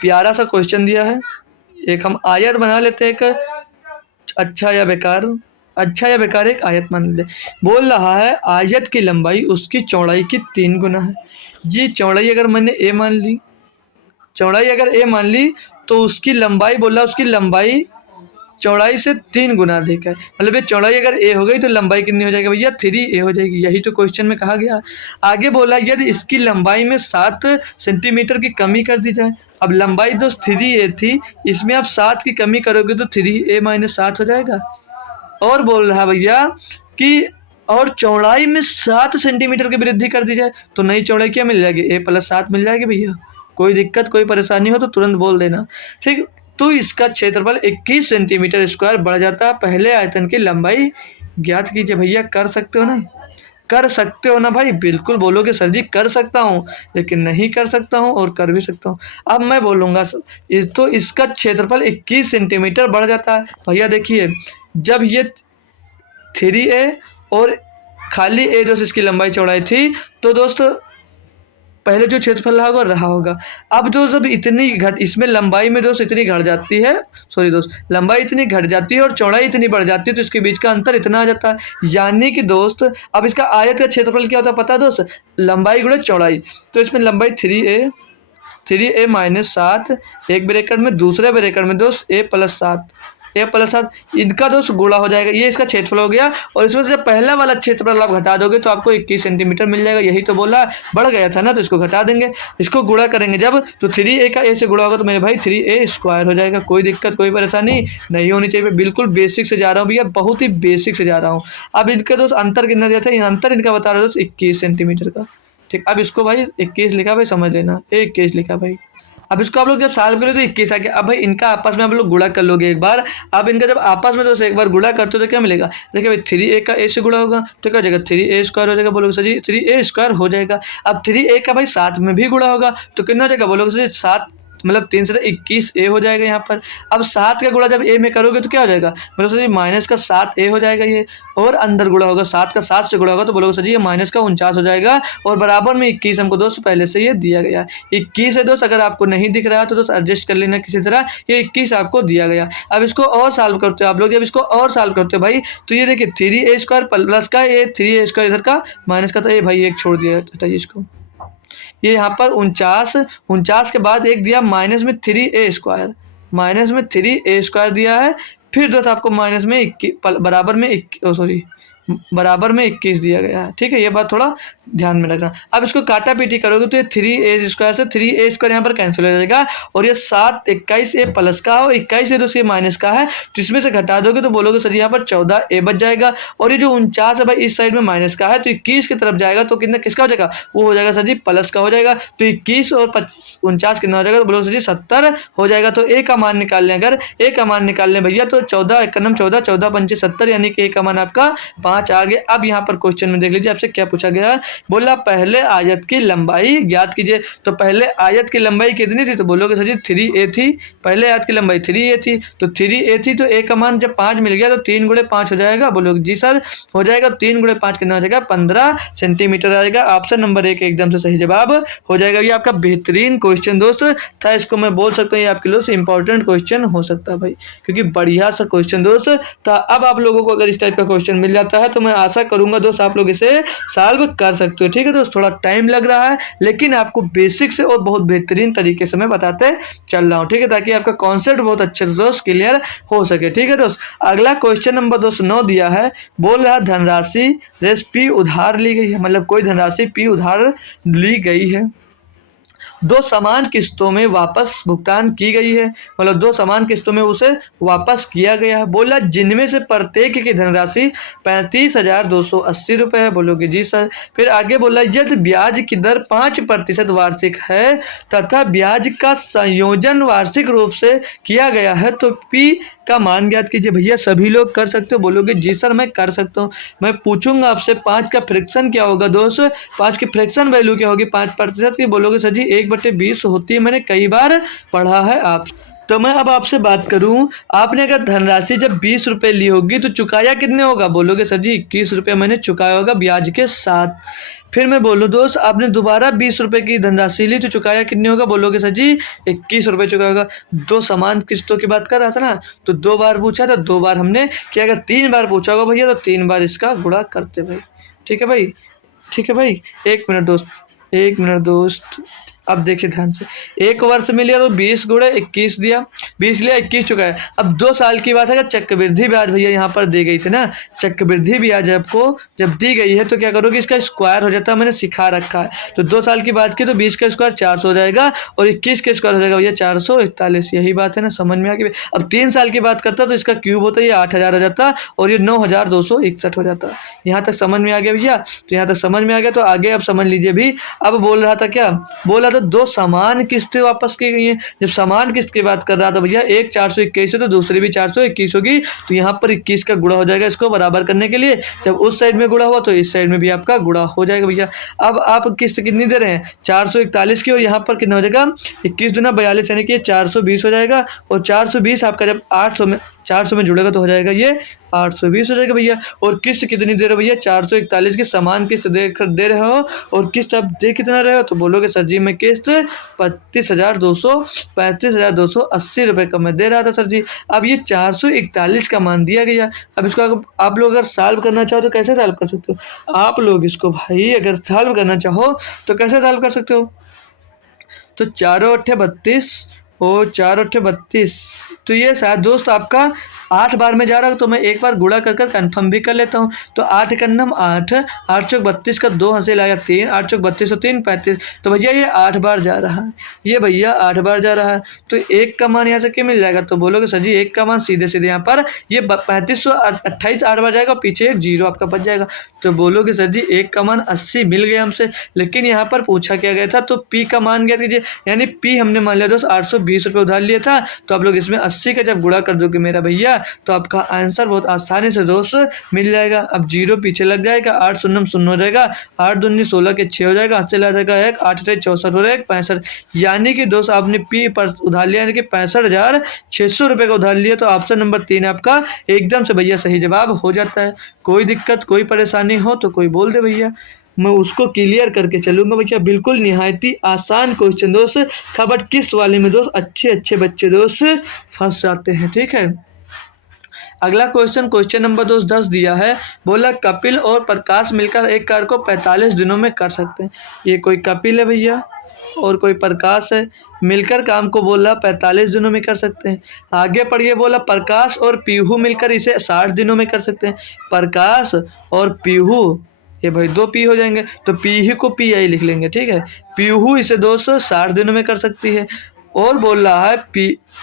प्यारा सा क्वेश्चन दिया है। एक हम आयत बना लेते हैं, एक अच्छा या बेकार एक आयत मान ले। बोल रहा है आयत की लंबाई उसकी चौड़ाई की 3 गुना है। ये चौड़ाई अगर मैंने ए मान ली, तो उसकी लंबाई बोल रहा है उसकी लंबाई चौड़ाई से 3 गुना अधिक है। मतलब ये चौड़ाई अगर ए हो गई तो लंबाई कितनी हो जाएगी भैया? 3a हो जाएगी। यही तो क्वेश्चन में कहा गया। आगे बोला यदि इसकी लंबाई में 7 सेंटीमीटर की कमी कर दी जाए। अब लंबाई दोस्त 3a थी, इसमें आप 7 की कमी करोगे तो 3a - 7 हो जाएगा। और बोल रहा भैया कि और चौड़ाई में 7 सेंटीमीटर की वृद्धि कर दी जाए तो नई चौड़ाई क्या मिल जाएगी? a+7 मिल जाएगी भैया। कोई दिक्कत कोई परेशानी हो तो तुरंत बोल देना, ठीक। तो इसका क्षेत्रफल 21 सेंटीमीटर स्क्वायर बढ़ जाता है। पहले आयतन की लंबाई ज्ञात कीजिए। भैया कर सकते हो ना भाई? बिल्कुल बोलोगे सर जी कर सकता हूँ, लेकिन नहीं कर सकता हूँ और कर भी सकता हूँ। अब मैं बोलूँगा तो इसका क्षेत्रफल 21 सेंटीमीटर बढ़ जाता है। भैया देखिए, जब ये 3a और खाली a दोस्त इसकी लंबाई चौड़ाई थी, तो दोस्तों पहले जो क्षेत्रफल रहा होगा। अब दोस्त जब इसमें लंबाई में दोस्त इतनी घट जाती है, लंबाई इतनी घट जाती है और चौड़ाई इतनी बढ़ जाती है, तो इसके बीच का अंतर इतना आ जाता है। यानी कि दोस्त अब इसका आयत का क्षेत्रफल क्या होता है पता है दोस्त? लंबाई गुणे चौड़ाई। तो इसमें लंबाई 3a 3a माइनस 7, एक ब्रैकेट में, दूसरे ब्रैकेट में दोस्त a प्लस 7, इनका दोस्त गुणा हो जाएगा, ये इसका क्षेत्रफल हो गया। और इसमें से पहला वाला क्षेत्रफल आप घटा दोगे तो आपको 21 सेंटीमीटर मिल जाएगा। यही तो बोला, बढ़ गया था ना, तो इसको घटा देंगे, इसको गुणा करेंगे जब, तो 3a का a से गुणा होगा तो मेरे भाई 3a स्क्वायर हो जाएगा। कोई दिक्कत कोई परेशानी नहीं होनी चाहिए, बिल्कुल बेसिक से जा रहा हूँ भैया, बहुत ही बेसिक से जा रहा हूँ। अब इनका दोस्त अंतर कितना दिया था, अंतर इनका बता रहा दोस्त 21 सेंटीमीटर का। ठीक, अब इसको भाई 21 लिखा भाई, समझ लेना 21 लिखा भाई। अब इसको आप लोग जब सॉल्व करोगे तो 21 आ गया। अब भाई इनका आपस में आप लोग गुणा कर लोगे एक बार। अब इनका जब आपस में तो एक बार गुणा करते हो तो क्या मिलेगा, देखिए भाई 3a का a से गुणा होगा तो क्या हो जाएगा, 3a स्क्वायर हो जाएगा, बोलोगे सर जी 3a स्क्वायर हो जाएगा। अब 3a का भाई 7 में भी गुणा होगा तो कितना हो जाएगा, बोलोगे सर जी 7 मतलब 3 से 21a हो जाएगा यहाँ पर। अब 7 का गुणा जब a में करोगे तो क्या हो जाएगा, बोलो सर जी माइनस का 7a हो जाएगा ये, और अंदर गुणा होगा 7 का 7 से गुणा होगा तो बोलोगे सर जी ये माइनस का 49 हो जाएगा। और बराबर में 21 हमको दोस्त पहले से ये दिया गया, 21 है दोस्त। अगर आपको नहीं दिख रहा है तो दोस्त एडजस्ट कर लेना किसी तरह, ये 21 आपको दिया गया। अब इसको और सॉल्व करते हो आप लोग, जब इसको और सॉल्व करते हो भाई तो ये देखिए 3a स्क्वायर प्लस का ये 3a स्क्वायर इधर का माइनस का, तो ये भाई एक छोड़ दिया, हटाइए इसको। ये यहाँ पर 49 के बाद एक दिया माइनस में 3a स्क्वायर, माइनस में 3a स्क्वायर दिया है। फिर दोस्त आपको माइनस में बराबर में 21 दिया गया है। ठीक है, ये बात थोड़ा ध्यान में रखना। अब इसको काटा पीटी करोगे तो ये 3a स्क्वायर से 3a स्क्वायर यहाँ पर कैंसिल हो जाएगा, और ये 7 21 ये प्लस का हो, 21 है तो ये माइनस का है, तो इसमें से घटा दोगे तो बोलोगे सर यहाँ पर 14a बच जाएगा। और ये जो 49 है भाई इस साइड में माइनस का है तो 21 की तरफ जाएगा तो कितना किसका हो जाएगा, वो हो जाएगा सर जी प्लस का हो जाएगा। तो 21 और 49 कितना हो जाएगा, तो बोलोगे सर जी 70 हो जाएगा। तो a का मान निकाल लें, अगर a का मान निकाल लें भैया तो 14 एकम 14 14 पंचे 70, यानी कि a का मान आपका 5 आ गया। अब यहाँ पर क्वेश्चन में देख लीजिए आपसे क्या पूछा गया है, बोला पहले आयत की लंबाई ज्ञात कीजिए। तो पहले आयत की लंबाई कितनी थी, तो बोलोगे सर जी 3a थी, पहले आयत की लंबाई 3a थी, तो 3a थी तो a का मान जब 5 मिल गया तो 3 गुणे 5 हो जाएगा, बोलोगे जी सर हो जाएगा। 3 गुणे 5 कितना हो जाएगा, 15 सेंटीमीटर आ जाएगा। ऑप्शन नंबर 1 एकदम से सही जवाब हो जाएगा। ये आपका बेहतरीन क्वेश्चन दोस्त था, इसको मैं बोल सकता हूँ ये आपके लिए इंपॉर्टेंट क्वेश्चन हो सकता है भाई, क्योंकि बढ़िया सा क्वेश्चन दोस्त था। अब आप लोगों को अगर इस टाइप का क्वेश्चन मिल जाता है तो मैं आशा करूंगा दोस्त आप लोग इसे सॉल्व कर सकते हो। ठीक है दोस्त, थोड़ा टाइम लग रहा है लेकिन आपको बेसिक से और बहुत बेहतरीन तरीके से मैं बताते चल रहा हूँ। ठीक है, ताकि आपका कॉन्सेप्ट बहुत अच्छे से दोस्त क्लियर हो सके। ठीक है दोस्त, अगला क्वेश्चन नंबर दोस्त 9 दिया है, बोल रहा धनराशि रेस P उधार ली गई है, मतलब कोई धनराशि P उधार ली गई है, 2 समान किस्तों में वापस भुगतान की गई है, मतलब 2 समान किस्तों में उसे वापस किया गया है। बोला जिनमें से प्रत्येक की धनराशि 35,280 रुपये है, बोलोगे जी सर। फिर आगे बोला यदि ब्याज की दर 5% वार्षिक है तथा ब्याज का संयोजन वार्षिक रूप से किया गया है तो P का मान ज्ञात कीजिए। भैया सभी लोग कर सकते हो, बोलोगे जी सर मैं कर सकता हूँ। मैं पूछूंगा आपसे 5 का फ्रैक्शन क्या होगा दोस्त, 5 की फ्रैक्शन वैल्यू क्या होगी 5% की, बोलोगे सर जी 1/20 होती है, मैंने कई बार पढ़ा है आप। तो मैं अब आपसे बात करूं, आपने अगर धनराशि जब 20 रुपये ली होगी तो चुकाया कितने होगा, बोलोगे सर जी 21 रुपये मैंने चुकाया होगा ब्याज के साथ। फिर मैं बोलूँ दोस्त आपने दोबारा 20 रुपये की धनराशि ली तो चुकाया कितने होगा, बोलोगे सर जी 21 रुपये चुकाया होगा। 2 समान किस्तों की बात कर रहा था ना, तो 2 बार पूछा था, 2 बार हमने किया, अगर 3 बार पूछा होगा भैया तो 3 बार इसका गुणा करते भाई। ठीक है भाई, ठीक है भाई, 1 मिनट दोस्त, 1 मिनट दोस्त। अब देखिए ध्यान से, 1 वर्ष में लिया तो 20 गुणे 21 दिया, 20 लिया 21 चुका है। अब 2 साल की बात है, चक्रवृद्धि ब्याज भैया यहाँ पर दी गई थी ना, चक्रवृद्धि ब्याज आपको जब दी गई है तो क्या करोगे इसका स्क्वायर हो जाता है, मैंने सिखा रखा है। तो 2 साल की बात की तो 20 का स्क्वायर 400 हो जाएगा और 21 का स्क्वायर हो जाएगा भैया 441, यही बात है ना, समझ में आ गई। अब 3 साल की बात करता तो इसका क्यूब होता है, ये 8000 हो जाता और ये 9261 हो जाता। यहाँ तक समझ में आ गया भैया, तो यहाँ तक समझ में आ गया। तो आगे अब समझ लीजिए भी, अब बोल रहा था क्या, बोल रहा था 2 समान किस्तें वापस की गई हैं। जब समान किस्त की बात कर रहा था भैया, एक 421 है तो दूसरी भी 421 होगी, तो यहाँ पर 21 का गुणा हो जाएगा इसको बराबर करने के लिए। जब उस साइड में गुणा हुआ तो इस साइड में भी आपका गुणा हो जाएगा भैया। अब आप किस्त कितनी दे रहे हैं, 441 की, और यहाँ पर कितना हो जाएगा 21 दूना 42, यानी कि 420 हो जाएगा। और 420 आपका जब 400 में जुड़ेगा तो हो जाएगा ये 820 हो जाएगा भैया। और किस्त कितनी दे रहे हो भैया, 441 की समान किस्त दे रहे हो, और किस्त आप दे कितना रहे हो, तो बोलोगे सर जी मैं किस्त 35,280 रुपये का मैं दे रहा था सर जी। अब ये 441 का मान दिया गया। अब इसको आप लोग अगर सॉल्व करना चाहो तो कैसे सॉल्व कर सकते हो आप लोग इसको, भाई अगर सॉल्व करना चाहो तो कैसे सॉल्व कर सकते हो, तो चारों अट्ठे 32 और चार अट्ठे 32, तो ये शायद दोस्त आपका 8 बार में जा रहा हो, तो मैं एक बार गुणा कर कंफर्म भी कर लेता हूँ। तो 8 एक नम 8, 8 चौक 32 का 2 हासिल आया 3, 8 चौक 32 और 3 35, तो भैया ये 8 बार जा रहा है, ये भैया 8 बार जा रहा है। तो एक का मान यहाँ से क्या मिल जाएगा, तो बोलोगे सर जी एक का मान सीधे सीधे यहाँ पर ये 3528 8 बार जाएगा, पीछे एक जीरो आपका बच जाएगा। तो बोलोगे सर जी एक का मान 80 मिल गया हमसे, लेकिन यहाँ पर पूछा क्या गया था, तो पी का मान ज्ञात कीजिए, यानी पी हमने मान लिया दोस्त 820 रुपये उधार लिया था। तो आप लोग इसमें 80 का जब गुणा कर दोगे मेरा भैया, तो आपका आंसर बहुत आसानी से दोस्त मिल जाएगा। अब जीरो पीछे लग जाएगा, 8 शून्य शून्य हो जाएगा, 8 दूनी 16 के 6 हो जाएगा, हाथ ला जाएगा 1, 8 64 हो जाएगा 65, यानी कि दोस्त आपने पी पर उधार लिया, यानी कि 65,600 रुपये का उधार लिया। तो ऑप्शन नंबर 3 आपका एकदम से भैया सही जवाब हो जाता है। कोई दिक्कत कोई परेशानी हो तो कोई बोल दे भैया, मैं उसको क्लियर करके चलूंगा भैया। बिल्कुल निहायती आसान क्वेश्चन दोस्त था, बट किस वाले में दोस्त अच्छे अच्छे बच्चे दोस्त फंस जाते हैं। ठीक है, अगला क्वेश्चन नंबर दोस्त 10 दिया है, बोला कपिल और प्रकाश मिलकर एक कार को 45 दिनों में कर सकते हैं। ये कोई कपिल है भैया और कोई प्रकाश है, मिलकर काम को बोला 45 दिनों में कर सकते हैं। आगे पढ़िए, बोला प्रकाश और पीहू मिलकर इसे 60 दिनों में कर सकते हैं। प्रकाश और पीहू, ये भाई 2 पी हो जाएंगे, तो पीहू को पी आई लिख लेंगे। ठीक है, पीहू इसे 260 दिनों में कर सकती है। और बोल रहा है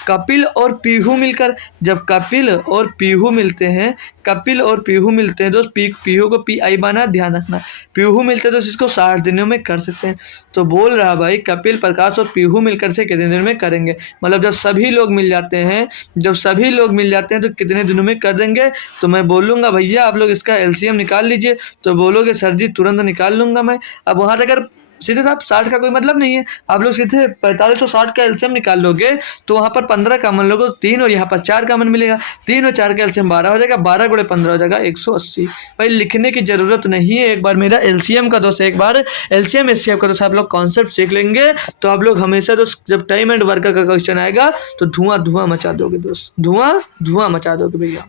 कपिल और पीहू मिलकर, जब कपिल और पीहू मिलते हैं, कपिल और पीहू मिलते हैं दोस्त, पीहू को पी आई बना, ध्यान रखना, पीहू मिलते हैं दोस्त इसको 60 दिनों में कर सकते हैं। तो बोल रहा भाई कपिल प्रकाश और पीहू मिलकर से कितने दिनों में करेंगे, मतलब जब सभी लोग मिल जाते हैं, जब सभी लोग मिल जाते हैं तो कितने दिनों में कर देंगे। तो मैं बोलूँगा भैया आप लोग इसका एलसीएम निकाल लीजिए, तो बोलोगे सर जी तुरंत निकाल लूँगा मैं। अब वहाँ अगर सीधे साहब 60 का कोई मतलब नहीं है, आप लोग सीधे 45 और 60 का एलसीएम निकाल लोगे, तो वहाँ पर 15 कामन लोगे, 3 और यहाँ पर 4 कामन मिलेगा, 3 और 4 का एलसीएम 12 हो जाएगा, 12 गुणे 15 हो जाएगा 180। भाई लिखने की जरूरत नहीं है, एक बार मेरा एलसीएम का दोस्त, एक बार एलसीएम एचसीएफ का दोस्त आप लोग कॉन्सेप्ट सीख लेंगे, तो आप लोग हमेशा दोस्त जब टाइम एंड वर्क का क्वेश्चन आएगा तो धुआं मचा दोगे दोस्त, धुआं मचा दोगे भैया।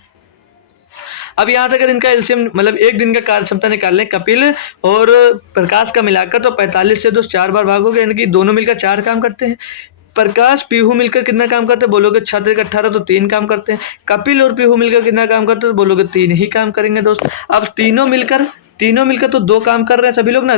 अब यहाँ से अगर इनका एलसीएम मतलब एक दिन का कार्य क्षमता निकाल लें कपिल और प्रकाश का मिलाकर, तो 45 से दोस्त 4 बार भागोगे, यानी कि दोनों मिलकर 4 काम करते हैं। प्रकाश पीहू मिलकर कितना काम करते हैं, बोलोगे 6 18, तो 3 काम करते हैं। कपिल और पीहू मिलकर कितना काम करते हैं, तो बोलोगे 3 ही काम करेंगे दोस्त। अब तीनों मिलकर तो 2 काम कर रहे हैं सभी लोग ना,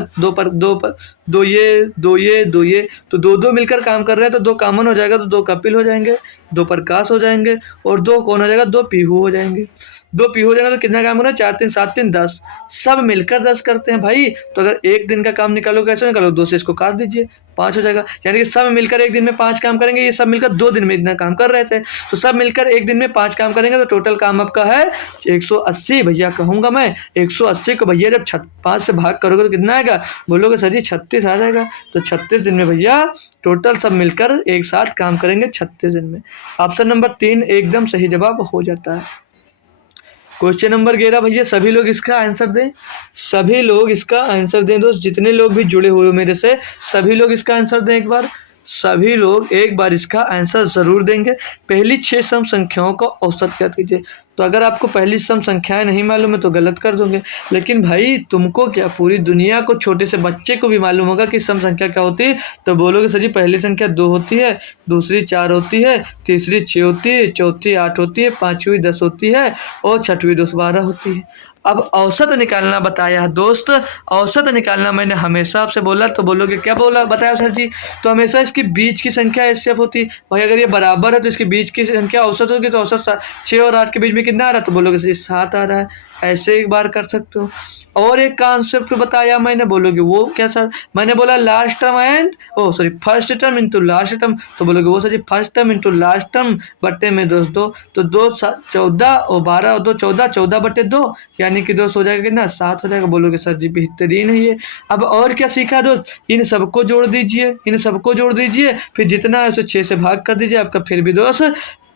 दो ये, तो 2 मिलकर काम कर रहे हैं, तो 2 कॉमन हो जाएगा, तो 2 कपिल हो जाएंगे, 2 प्रकाश हो जाएंगे, और 2 कौन हो जाएगा, 2 पीहू हो जाएंगे। 2 पी हो जाएगा तो कितना काम हो रहा है, 4 3 7 3 10, सब मिलकर 10 करते हैं भाई। तो अगर एक दिन का काम निकालो, कैसे निकालो, 2 से इसको काट दीजिए, 5 हो जाएगा, यानी कि सब मिलकर एक दिन में 5 काम करेंगे। ये सब मिलकर 2 दिन में इतना काम कर रहे थे, तो सब मिलकर एक दिन में 5 काम करेंगे, तो टोटल काम आपका है 180 भैया कहूँगा मैं। 180 को भैया जब 5 से भाग करोगे तो कितना आएगा, बोलोगे सर जी 36 आ जाएगा। तो 36 दिन में भैया टोटल सब मिलकर एक साथ काम करेंगे 36 दिन में। ऑप्शन नंबर 3 एकदम सही जवाब हो जाता है। क्वेश्चन नंबर 11 भैया सभी लोग इसका आंसर दें, सभी लोग इसका आंसर दें दोस्त, जितने लोग भी जुड़े हुए मेरे से सभी लोग इसका आंसर दें एक बार, सभी लोग एक बार इसका आंसर जरूर देंगे। पहली 6 सम संख्याओं का औसत ज्ञात कीजिए। तो अगर आपको पहली सम संख्याएं नहीं मालूम है तो गलत कर दोगे, लेकिन भाई तुमको क्या पूरी दुनिया को, छोटे से बच्चे को भी मालूम होगा कि सम संख्या क्या होती है। तो बोलोगे सर जी पहली संख्या 2 होती है, दूसरी 4 होती है, तीसरी 6 होती है, चौथी 8 होती है, पाँचवीं 10 होती है, और छठवीं 12 होती है। अब औसत निकालना बताया दोस्त, औसत निकालना मैंने हमेशा आपसे बोला, तो बोलोगे क्या बोला बताया सर जी, तो हमेशा इसकी बीच की संख्या ऐसे होती है भाई। अगर ये बराबर है तो इसकी बीच की संख्या औसत होगी, तो औसत 6 और 8 के बीच में कितना आ रहा है, तो बोलोगे सर 7 आ रहा है। ऐसे एक बार कर सकते हो। और एक कॉन्सेप्ट बताया मैंने, बोलोगे वो क्या सर, मैंने बोला last term and first term into last term, तो बोलोगे वो sir ji first term into last term बट्टे में दोस्त 2, तो 2 14 और 12 और 2 14, 14 बट्टे 2, यानी कि दोस्त हो जाएगा कितना 7 हो जाएगा। बोलोगे सर जी बेहतरीन है ये। अब और क्या सीखा दोस्त, इन सबको जोड़ दीजिए, फिर जितना है उसे 6 से भाग कर दीजिए, आपका फिर भी दोस्त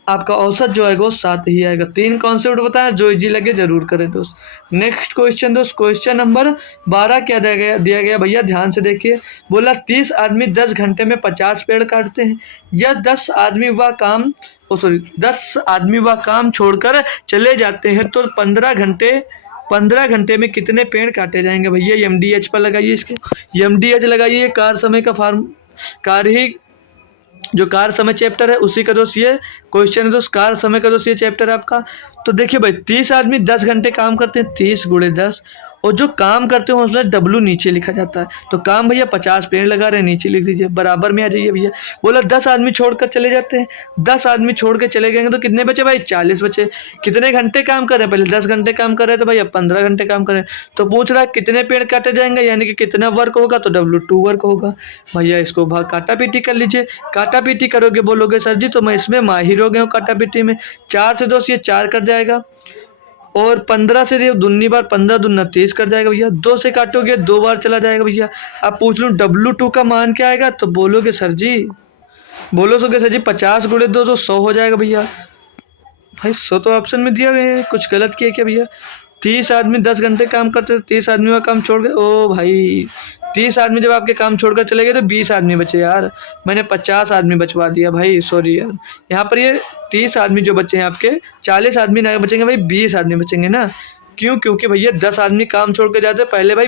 आपका औसत जो आएगा वो 7 ही आएगा। 3 कॉन्सेप्ट बताया, जो इजी लगे जरूर करें दोस्त। नेक्स्ट क्वेश्चन दोस्त, क्वेश्चन नंबर 12 क्या दिया गया भैया, ध्यान से देखिए। बोला 30 आदमी 10 घंटे में 50 पेड़ काटते हैं, या 10 आदमी वह काम छोड़कर चले जाते हैं, तो 15 घंटे में कितने पेड़ काटे जाएंगे भैया। एमडीएच पर लगाइए, इसके एमडीएच लगाइए, कार्य समय का जो कार्य समय चैप्टर है उसी का दोस्त ये क्वेश्चन है दोस्त। कार्य समय का दोस्त ये चैप्टर है आपका। तो देखिए भाई 30 आदमी 10 घंटे काम करते हैं, 30 गुणे 10, और जो काम करते हो उसमें डब्लू नीचे लिखा जाता है। तो काम भैया 50 पेड़ लगा रहे हैं, नीचे लिख दीजिए, बराबर में आ जाइए भैया। बोला 10 आदमी छोड़कर चले जाते हैं, 10 आदमी छोड़ के चले गएंगे तो कितने बचे भाई? 40 बचे। कितने घंटे काम कर रहे हैं? पहले 10 घंटे काम कर रहे थे तो भाई अब 15 घंटे काम कर रहे हैं। तो पूछ रहा है कितने पेड़ काटे जाएंगे, यानी कि कितना वर्क होगा, तो W2 वर्क होगा। भैया इसको भाग काटा पीटी कर लीजिए। काटा पीटी करोगे, बोलोगे सर जी तो मैं इसमें माहिर हो गया हूँ काटा पीटी में। 4 से दोस्त ये 4 कट जाएगा, और 15 से ये दुन्नी बार 15 दूना 30 कर जाएगा भैया। 2 से काटोगे 2 बार चला जाएगा भैया। अब पूछ लूँ W2 का मान क्या आएगा, तो बोलोगे सर जी, बोलोगे सर जी 50 गुणे 2 तो 100 हो जाएगा भैया। भाई 100 तो ऑप्शन में दिया गया है, कुछ गलत किया क्या भैया? 30 आदमी 10 घंटे काम करते थे, 30 आदमी का काम छोड़ गए। ओ भाई 30 आदमी जब आपके काम छोड़कर चले गए तो 20 आदमी बचे यार, मैंने 50 आदमी बचवा दिया भाई, सॉरी यार। यहाँ पर ये 30 आदमी जो बचे हैं आपके, 40 आदमी ना बचेंगे भाई, 20 आदमी बचेंगे ना। क्यों? क्योंकि भैया 10 आदमी काम छोड़ के जाते, पहले भाई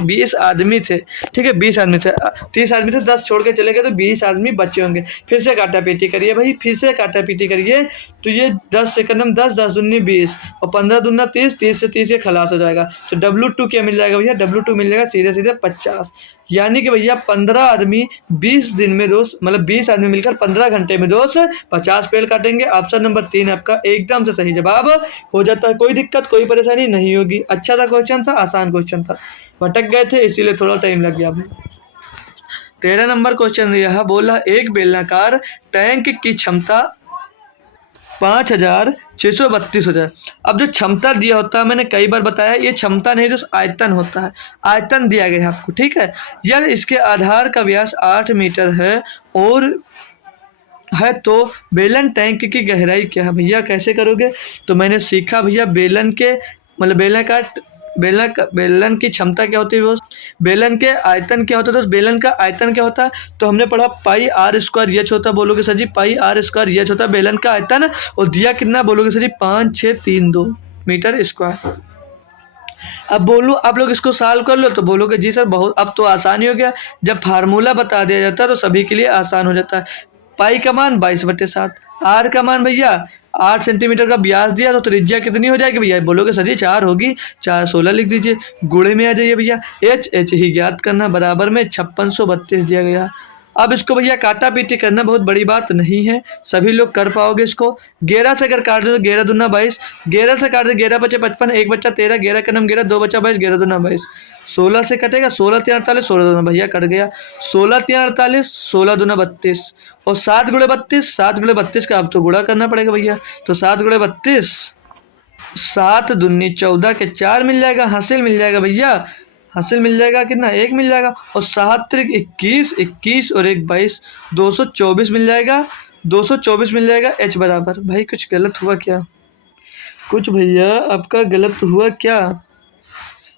20 आदमी थे, ठीक है 20 आदमी थे, 30 आदमी थे, 10 छोड़ के चले गए तो 20 आदमी बचे होंगे। फिर से काटा पीटी करिए भाई, फिर से काटा पीटी करिए। तो ये 10 सेकंड में 10, 10 दूनी 20, और 15 दूना 30, 30 से 30 ये खलास हो जाएगा। तो W2 क्या मिल जाएगा भैया? W2 मिल जाएगा सीधे सीधे 50। यानी कि भैया 15 आदमी 20 दिन में दोस्त, मतलब 20 आदमी मिलकर 15 घंटे में दोस्त 50 पेड़ काटेंगे। ऑप्शन नंबर 3 आपका एकदम से सही जवाब हो जाता है। कोई दिक्कत कोई परेशानी नहीं होगी। अच्छा था क्वेश्चन, था आसान क्वेश्चन था, भटक गए थे इसीलिए थोड़ा टाइम लग गया हमें। 13 नंबर क्वेश्चन यह बोला, एक बेलनाकार टैंक की क्षमता 5632 हो जाए। अब जो क्षमता दिया होता है, मैंने कई बार बताया, ये क्षमता नहीं दोस्त आयतन होता है। आयतन दिया गया है आपको, ठीक है यार। इसके आधार का व्यास 8 मीटर है और है, तो बेलन टैंक की गहराई क्या है भैया? कैसे करोगे? तो मैंने सीखा भैया बेलन के, मतलब बेलन की क्षमता क्या होती है दोस्त, बेलन के आयतन क्या होता है दोस्त, बेलन का आयतन क्या होता है? तो हमने पढ़ा पाई आर स्क्वायर एच होता है। बोलोगे sir ji pi R square H होता है बेलन का आयतन, और दिया कितना? बोलोगे सर जी 5632 मीटर स्क्वायर। अब बोलूँ आप लोग इसको सॉल्व कर लो, तो बोलोगे जी सर बहुत, अब तो आसान ही हो गया। जब फार्मूला बता दिया जाता है तो सभी के लिए आसान हो जाता है। पाई का मान 22/7, आर का मान भैया 8 सेंटीमीटर का व्यास दिया, तो त्रिज्या कितनी हो जाएगी भैया? बोलोगे सर जी 4 होगी, 4 16 लिख दीजिए, गुणे में आ जाइए भैया। एच ही ज्ञात करना, बराबर में 5632 दिया गया। अब इसको भैया काटा पीटी करना बहुत बड़ी बात नहीं है, सभी लोग कर पाओगे इसको। 11 से अगर काट दो तो 11 दूना 22, 11 से काट दो 11 बचे 55, 1 बचा 13, 11 का नाम 11, 2 बचा 22, 11 दूना 22। 16 से कटेगा, 16 3 48, 16 दूना भैया कट गया, 16 3 48, 16 दूना 32, और 7 गुणे 32, 7 गुणे 32 का अब तो गुणा करना पड़ेगा भैया। तो 7 गुणे 32, 7 दूनी 14 के 4 मिल जाएगा, हासिल मिल जाएगा भैया, हासिल मिल जाएगा कितना? 1 मिल जाएगा, और 7 त्रिक 21, 21 और 1 22, 224 मिल जाएगा, 224 मिल जाएगा एच बराबर। भाई कुछ गलत हुआ क्या? कुछ भैया आपका गलत हुआ क्या?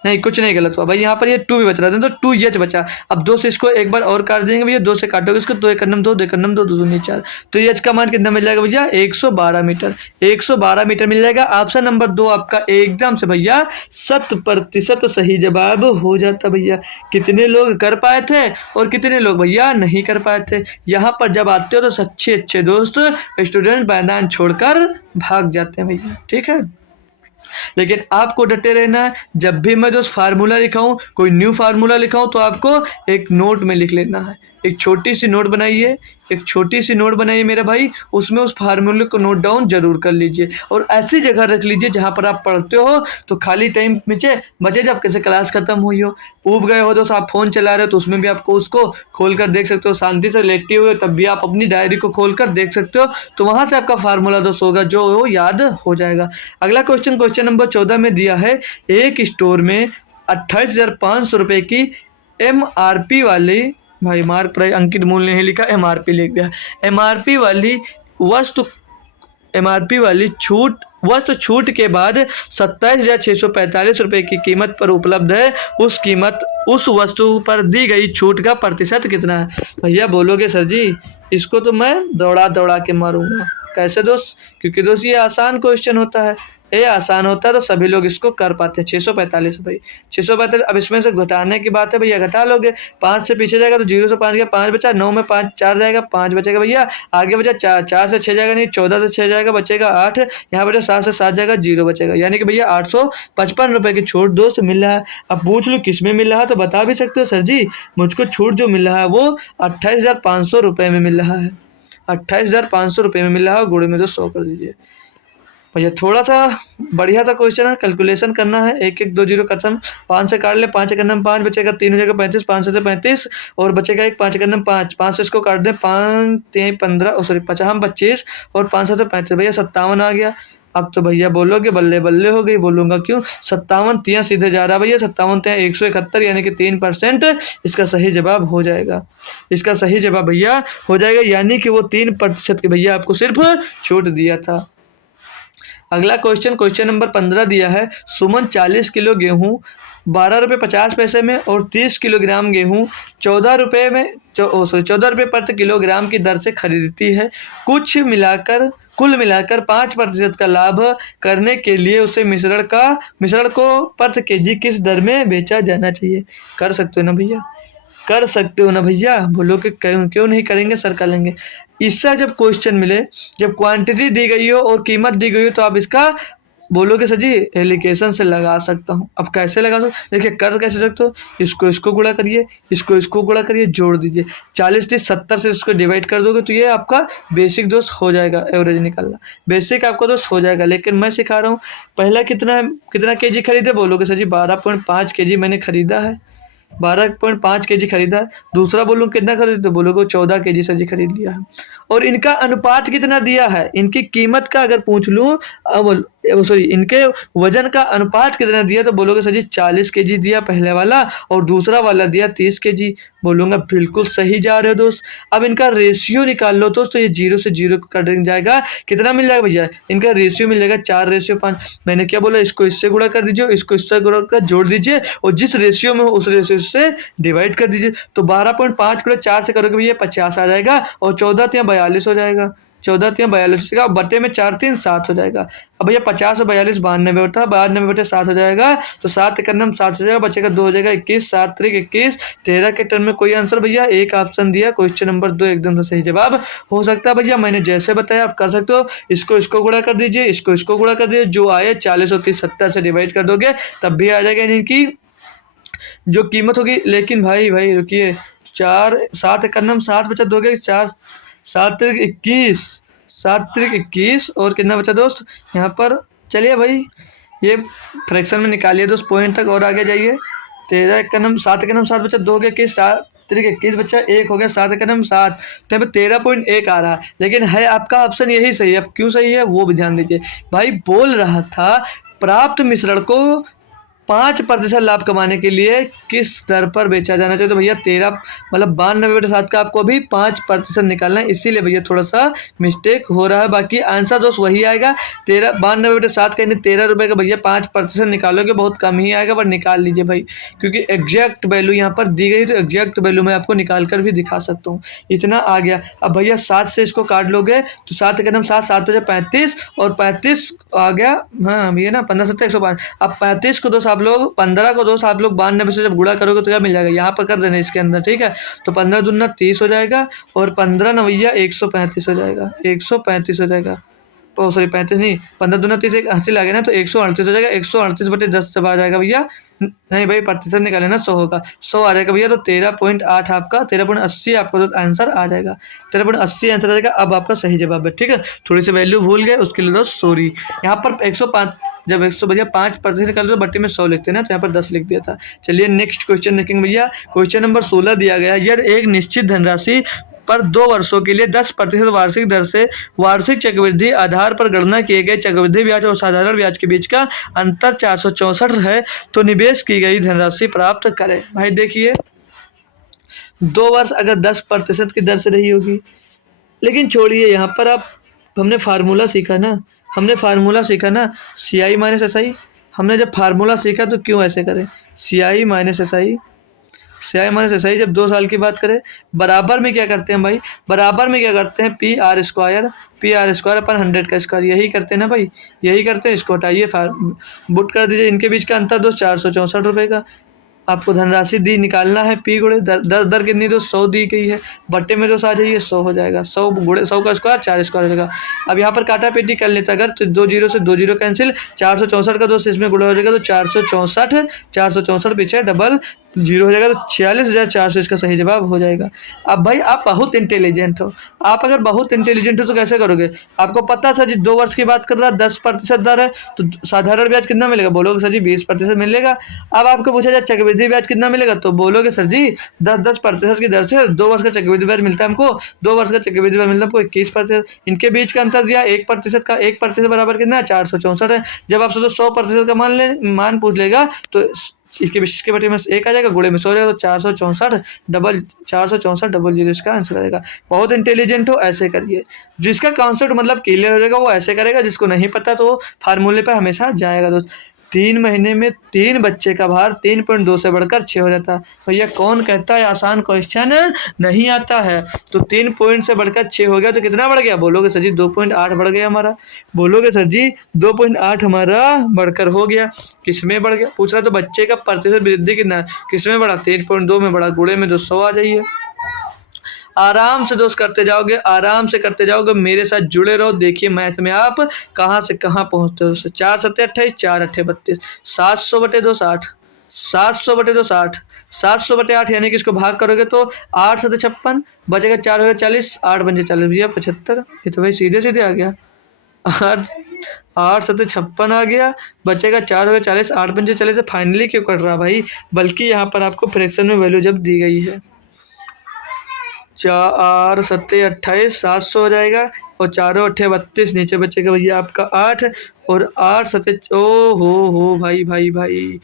नहीं कुछ नहीं गलत हुआ भाई, यहाँ पर ये 2 भी बच रहा था तो 2 एच बचा। अब 2 से इसको एक बार और काट देंगे भैया, 2 से काटोगे इसको, 2 एकन्नम 2, 2 एकन्नम 2, 2 दूनी 4, तो एच का मान कितना मिल जाएगा भैया? 112 मीटर, 112 मीटर मिल जाएगा। ऑप्शन नंबर 2 आपका एकदम से भैया 100% सही जवाब हो जाता भैया। कितने लोग कर पाए थे और कितने लोग भैया नहीं कर पाए थे? यहाँ पर जब आते हो तो अच्छे दोस्त स्टूडेंट मैदान छोड़कर भाग जाते हैं भैया, ठीक है। लेकिन आपको डटे रहना है। जब भी मैं दोस्त फार्मूला लिखाऊं, कोई न्यू फार्मूला लिखाऊं, तो आपको एक नोट में लिख लेना है। एक छोटी सी नोट बनाइए, एक छोटी सी नोट बनाइए मेरे भाई, उसमें उस फार्मूले को नोट डाउन जरूर कर लीजिए, और ऐसी जगह रख लीजिए जहाँ पर आप पढ़ते हो, तो खाली टाइम बचे जब कैसे क्लास खत्म हुई हो, ऊब गए हो, तो आप फोन चला रहे हो तो उसमें भी आपको उसको खोल कर देख सकते हो, शांति से लेटे हुए तब भी आप अपनी डायरी को खोल कर देख सकते हो, तो वहाँ से आपका फार्मूला दोस्त होगा जो वो याद हो जाएगा। अगला क्वेश्चन नंबर 14 में दिया है, एक स्टोर में 28,500 रुपये की MRP वाली, भाई मार्क प्राइस अंकित मूल्य नहीं लिखा, MRP लिख दिया, MRP वाली वस्तु छूट के बाद 27,645 रुपये की कीमत पर उपलब्ध है। उस वस्तु पर दी गई छूट का प्रतिशत कितना है? भैया बोलोगे सर जी इसको तो मैं दौड़ा के मारूंगा। कैसे दोस्त? क्योंकि दोस्त ये आसान क्वेश्चन होता है, ये आसान होता है तो सभी लोग इसको कर पाते हैं। 645 भाई 645। अब इसमें से घटाने की बात है भैया, घटा लोगे, 5 से पीछे जाएगा तो 0 से 5 गया, 5 बचा, 9 में 5 4 जाएगा, 5 बचेगा भैया, आगे बचा 4, 4 से 6 जाएगा नहीं, 14 से 6 जाएगा, बचेगा 8, यहाँ बचा 7 से 7 जाएगा, 0 बचेगा, यानी कि भैया 855 रुपए की छूट दोस्त मिल रहा है। अब पूछ लो किस में मिल रहा है, तो बता भी सकते हो सर जी मुझको छूट जो मिल रहा है वो 28,500 रुपए में मिल रहा है, 28,500 रुपए में मिल रहा है, गुणे में तो 100 कर दीजिए भैया। थोड़ा सा बढ़िया सा क्वेश्चन है, कैलकुलेशन करना है, 1 1 2 0 खत्म, 5 से काट ले, 5 एक नंबर 5 बचेगा, 3 हो जाएगा 35, 5 से 35 और बचेगा एक, 5 एक नंबर 5, 5 से इसको काट दें, 5 3 15 सॉरी 25 और 5 से 35 भैया 57 आ गया। अब तो भैया बोलोगे बल्ले बल्ले हो गई, बोलूंगा क्यों, 57 तिया सीधे जा रहा है भैया, 57 तिया 171 यानी कि 3% इसका सही जवाब हो जाएगा, इसका सही जवाब भैया हो जाएगा, यानी कि वो 3% की भैया आपको सिर्फ छूट दिया था। अगला क्वेश्चन, क्वेश्चन नंबर 15 दिया है, सुमन 40 किलो गेहूं 12 रुपये 50 पैसे में और 30 किलोग्राम गेहूं 14 रुपये में 14 रुपये प्रति किलोग्राम की दर से खरीदती है, कुल मिलाकर 5% का लाभ करने के लिए उसे मिश्रण को प्रति केजी किस दर में बेचा जाना चाहिए। कर सकते हो ना भैया, कर सकते हो ना भैया, बोलो कि क्यों नहीं करेंगे सर, कर लेंगे। इससे जब क्वेश्चन मिले, जब क्वांटिटी दी गई हो और कीमत दी गई हो तो आप इसका बोलोगे सर जी एलिकेशन से लगा सकता हूँ। अब कैसे लगा सकते, देखिए कर कैसे सकते हो, इसको गुणा करिए, इसको गुणा करिए, जोड़ दीजिए, 40 30 70 से इसको डिवाइड कर दोगे तो ये आपका बेसिक दोस्त हो जाएगा, एवरेज निकालना बेसिक आपका दोस्त हो जाएगा। लेकिन मैं सिखा रहा हूँ, पहला कितना केजी खरीदे, बोलोगे सर जी 12.5 केजी मैंने खरीदा है, 12.5 केजी खरीदा है। दूसरा बोलूँ कितना खरीद, तो बोलोगे 14 केजी सर जी खरीद लिया है। और इनका अनुपात कितना दिया है, इनकी कीमत का अगर पूछ लूँ, सॉरी इनके वजन का अनुपात कितना दिया, तो बोलोगे सर जी 40 केजी दिया पहले वाला और दूसरा वाला दिया 30 केजी। बोलूँगा बिल्कुल सही जा रहे हो दोस्त। अब इनका रेशियो निकाल लो दोस्त, तो ये 0 से 0 कट जाएगा, कितना मिल जाएगा भैया, इनका रेशियो मिल जाएगा 4:5। मैंने क्या बोला, इसको इससे गुणा कर दीजिए, इसको इससे गुणा कर जोड़ दीजिए और जिस रेशियो में हो उस रेशियो से डिवाइड कर दीजिए। तो 12.5 को 4 से करोगे भैया 50 आ जाएगा और 14 या 42 हो जाएगा, 14 या 42 का बटे में 4 3 7 हो जाएगा। अब भैया 50 और 42 92 होता है, 92 बटे 7 हो जाएगा, तो 7 एक नंबर 7 हो जाएगा, बचेगा 2 हो जाएगा 21, 7 3 21, 13 के टर्म में कोई आंसर भैया एक ऑप्शन दिया, क्वेश्चन नंबर 2 एकदम से सही जवाब हो सकता है भैया। मैंने जैसे बताया आप कर सकते हो, इसको गुणा कर दीजिए, इसको गुणा कर दीजिए, जो आए 40 और 30 70 से डिवाइड कर दोगे तब भी आ जाएगा इनकी जो कीमत होगी। लेकिन भाई रुकिए, 4 7 एक नंबर 7 बचा दोगे, 4 7 3 21, 7 3 21 और कितना बचा दोस्त यहाँ पर, चलिए भाई ये फ्रैक्शन में निकालिए दोस्त पॉइंट तक और आगे जाइए। 13 एक नंबर 7 एक नंबर 7 बचा, 2 के 21, 7 3 21 बच्चा 1 हो गया, 7 एक नंबर 7, तो यहाँ पे 13.1 आ रहा है। लेकिन है आपका ऑप्शन यही सही है, अब क्यों सही है वो भी ध्यान दीजिए। भाई बोल रहा था प्राप्त मिश्रण को 5% लाभ कमाने के लिए किस दर पर बेचा जाना चाहिए, तो भैया 13 मतलब 92/7 का आपको अभी 5% निकालना है, इसीलिए भैया थोड़ा सा मिस्टेक हो रहा है। बाकी आंसर दोस्त वही आएगा, 92/7 का, यानी 13 रुपये का भैया 5% निकालोगे बहुत कम ही आएगा, पर निकाल लीजिए भाई, क्योंकि एग्जैक्ट वैल्यू यहाँ पर दी गई, तो एग्जैक्ट वैल्यू मैं आपको निकाल कर भी दिखा सकता हूँ। इतना आ गया। अब भैया 7 से इसको काट लोगे तो 7 एक नंबर 7, 7 बजे 35 और 35 आ गया, हाँ भैया ना 15 7 105। अब 35 को दोस्त आप लोग 15 को दोस्त आप लोग 92 से जब गुणा करोगे तो क्या मिल जाएगा, यहाँ पर कर देना इसके अंदर, ठीक है। तो 15 दूना 30 हो जाएगा और 15 नवैया 135 हो जाएगा, 135 हो जाएगा, ओ सॉरी 35 नहीं, 15 दूना 30 एक हासिल आ गया ना, तो 138 हो जाएगा, 138 बटे 10 जब आ जाएगा भैया, नहीं भाई प्रतिशत निकाले ना 100 होगा, 100 आ जाएगा भैया, तो 13.8 आपका 13.80 आपका तो आंसर आ जाएगा, 13.80 आंसर आ जाएगा। अब आपका सही जवाब है, ठीक है। थोड़ी सी वैल्यू भूल गए उसके लिए दोस्त सॉरी। यहाँ पर 105 जब 100 भैया 5% निकाल दो बट्टे में 100 लिखते हैं ना, तो यहाँ पर 10 लिख दिया था। चलिए नेक्स्ट क्वेश्चन देखेंगे भैया, क्वेश्चन नंबर 16 दिया गया, यदि एक निश्चित धनराशि पर 2 वर्षों के लिए 10% वार्षिक दर से वार्षिक चक्रवृद्धि आधार पर गणना किए गए चक्रवृद्धि ब्याज और साधारण ब्याज के बीच का अंतर 464 है, तो निवेश की गई धनराशि प्राप्त करें। भाई देखिए 2 वर्ष अगर 10% की दर से रही होगी, लेकिन छोड़िए यहाँ पर आप हमने फार्मूला सीखा ना, CI माइनस SI। हमने जब फार्मूला सीखा तो क्यों ऐसे करें, CI माइनस SI, सियाई माइनस एस आई। जब 2 साल की बात करें, बराबर में क्या करते हैं भाई, बराबर में क्या करते हैं, पी आर स्क्वायर अपन 100 का स्क्वायर, यही करते हैं ना भाई, यही करते हैं। इसको हटाइए, बुट कर दीजिए, इनके बीच का अंतर दोस्त 464 रुपये का। आपको धनराशि दी निकालना है, पी गुणे दर कितनी दोस्त 100 दी गई है, बट्टे में दोस्त आ जाइए 100 हो जाएगा, 100 गुणे 100 का स्क्वायर 4 स्क्वायर हो जाएगा। अब यहाँ पर काटा पेटी कर लेता अगर, तो 2 जीरो से 2 जीरो कैंसिल, 464 का दोस्त इसमें गुणा हो जाएगा, तो 464 पीछे डबल जीरो हो जाएगा, तो 46,400 इसका सही जवाब हो जाएगा। अब भाई आप बहुत इंटेलिजेंट हो, आप अगर बहुत इंटेलिजेंट हो तो कैसे करोगे, आपको पता सर जी 2 वर्ष की बात कर रहा है, 10% दर है, तो साधारण ब्याज कितना मिलेगा, बोलोगे सर जी 20% मिलेगा। अब आपको पूछा जाए चक्रवृद्धि ब्याज कितना मिलेगा, तो बोलोगे सर जी 10% की दर से 2 वर्ष का चक्रवृद्धि ब्याज मिलता है हमको, 2 वर्ष का चक्रवृद्धि ब्याज मिलता है हमको 21%। इनके बीच का अंतर दिया 1% का, 1% बराबर कितना है 464 है। जब आपसे तो 100% का मान पूछ लेगा, तो इसके बटे में 1 आ जाएगा, गुणे में 100 हो जाएगा, तो 464 डबल जीरो इसका आंसर आएगा। बहुत इंटेलिजेंट हो, ऐसे करिए। जिसका कॉन्सेप्ट मतलब क्लियर हो जाएगा वो ऐसे करेगा, जिसको नहीं पता तो वो फार्मूले पर हमेशा जाएगा दोस्त। 3 महीने में 3 बच्चे का भार 3.2 से बढ़कर 6 हो जाता है। भैया कौन कहता है आसान क्वेश्चन नहीं आता है, तो 3 पॉइंट से बढ़कर 6 हो गया, तो कितना बढ़ गया, बोलोगे सर जी 2.8 बढ़ गया हमारा, बोलोगे सर जी 2.8 हमारा बढ़कर हो गया। किसमें बढ़ गया पूछ रहा, तो बच्चे का प्रतिशत वृद्धि कितना है, किसमें बढ़ा, 3.2 में बढ़ा, गुणे में 200 आ जाइए। आराम से दोस्त करते जाओगे, आराम से करते जाओगे, मेरे साथ जुड़े रहो, देखिए मैथ में आप कहाँ से कहाँ पहुँचते हो। 4 सत्ते 28, 4 अट्ठे 32, 700/2 60, 700/2 60, 700/8 यानी कि इसको भाग करोगे तो 8 सत्ते 56, बचेगा 4 हो गया 40, 8 बचे 40 भैया 75। ये तो भाई सीधे सीधे आ गया, 8 सत्ते 56 आ गया, बचेगा 4 हो गया 40, 8 पंचे 40 से फाइनली क्यों कट रहा भाई, बल्कि यहाँ पर आपको फ्रैक्शन में वैल्यू जब दी गई है, 4 सत्ते 28, 700 हो जाएगा, और 4 अट्ठे 32, नीचे बचेगा भैया आपका 8, और 8 सत्ते ओ हो भाई भाई भाई,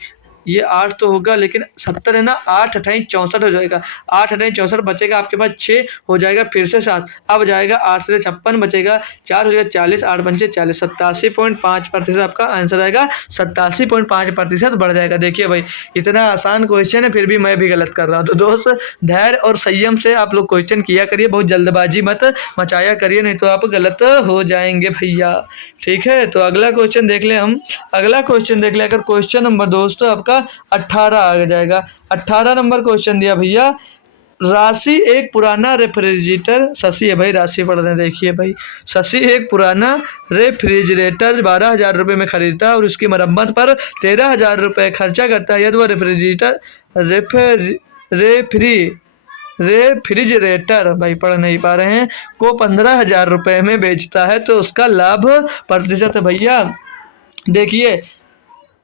ये 8 तो होगा लेकिन 70 है ना, 8 अट्ठाई 64 हो जाएगा, 8 अट्ठाई 64 बचेगा आपके पास 6 हो जाएगा, फिर से 7, अब जाएगा 8 से 56 बचेगा 4 हो जाएगा 40, 8 पंचे 40, 87.5% आपका आंसर आएगा, 87.5% बढ़ जाएगा। देखिए भाई इतना आसान क्वेश्चन है, फिर भी मैं भी गलत कर रहा हूँ, तो दोस्त धैर्य और संयम से आप लोग क्वेश्चन किया करिए, बहुत जल्दबाजी मत मचाया करिए, नहीं तो आप गलत हो जाएंगे भैया, ठीक है। तो अगला क्वेश्चन देख ले हम, अगला क्वेश्चन देख ले, अगर क्वेश्चन नंबर दोस्तों आपका 18 आ जाएगा। 18 नंबर क्वेश्चन दिया भैया, राशि एक पुराना रेफ्रिजरेटर, शशि है भाई, राशि पढ़ रहे हैं, देखिए भाई, शशि एक पुराना रेफ्रिजरेटर 12,000 रुपये में खरीदता है और उसकी मरम्मत पर 13,000 रुपये खर्चा करता है, यदि वह रेफ्रिजरेटर भाई पढ़ नहीं पा रहे हैं को 15,000 रुपये में बेचता है, तो उसका लाभ प्रतिशत है भैया। देखिए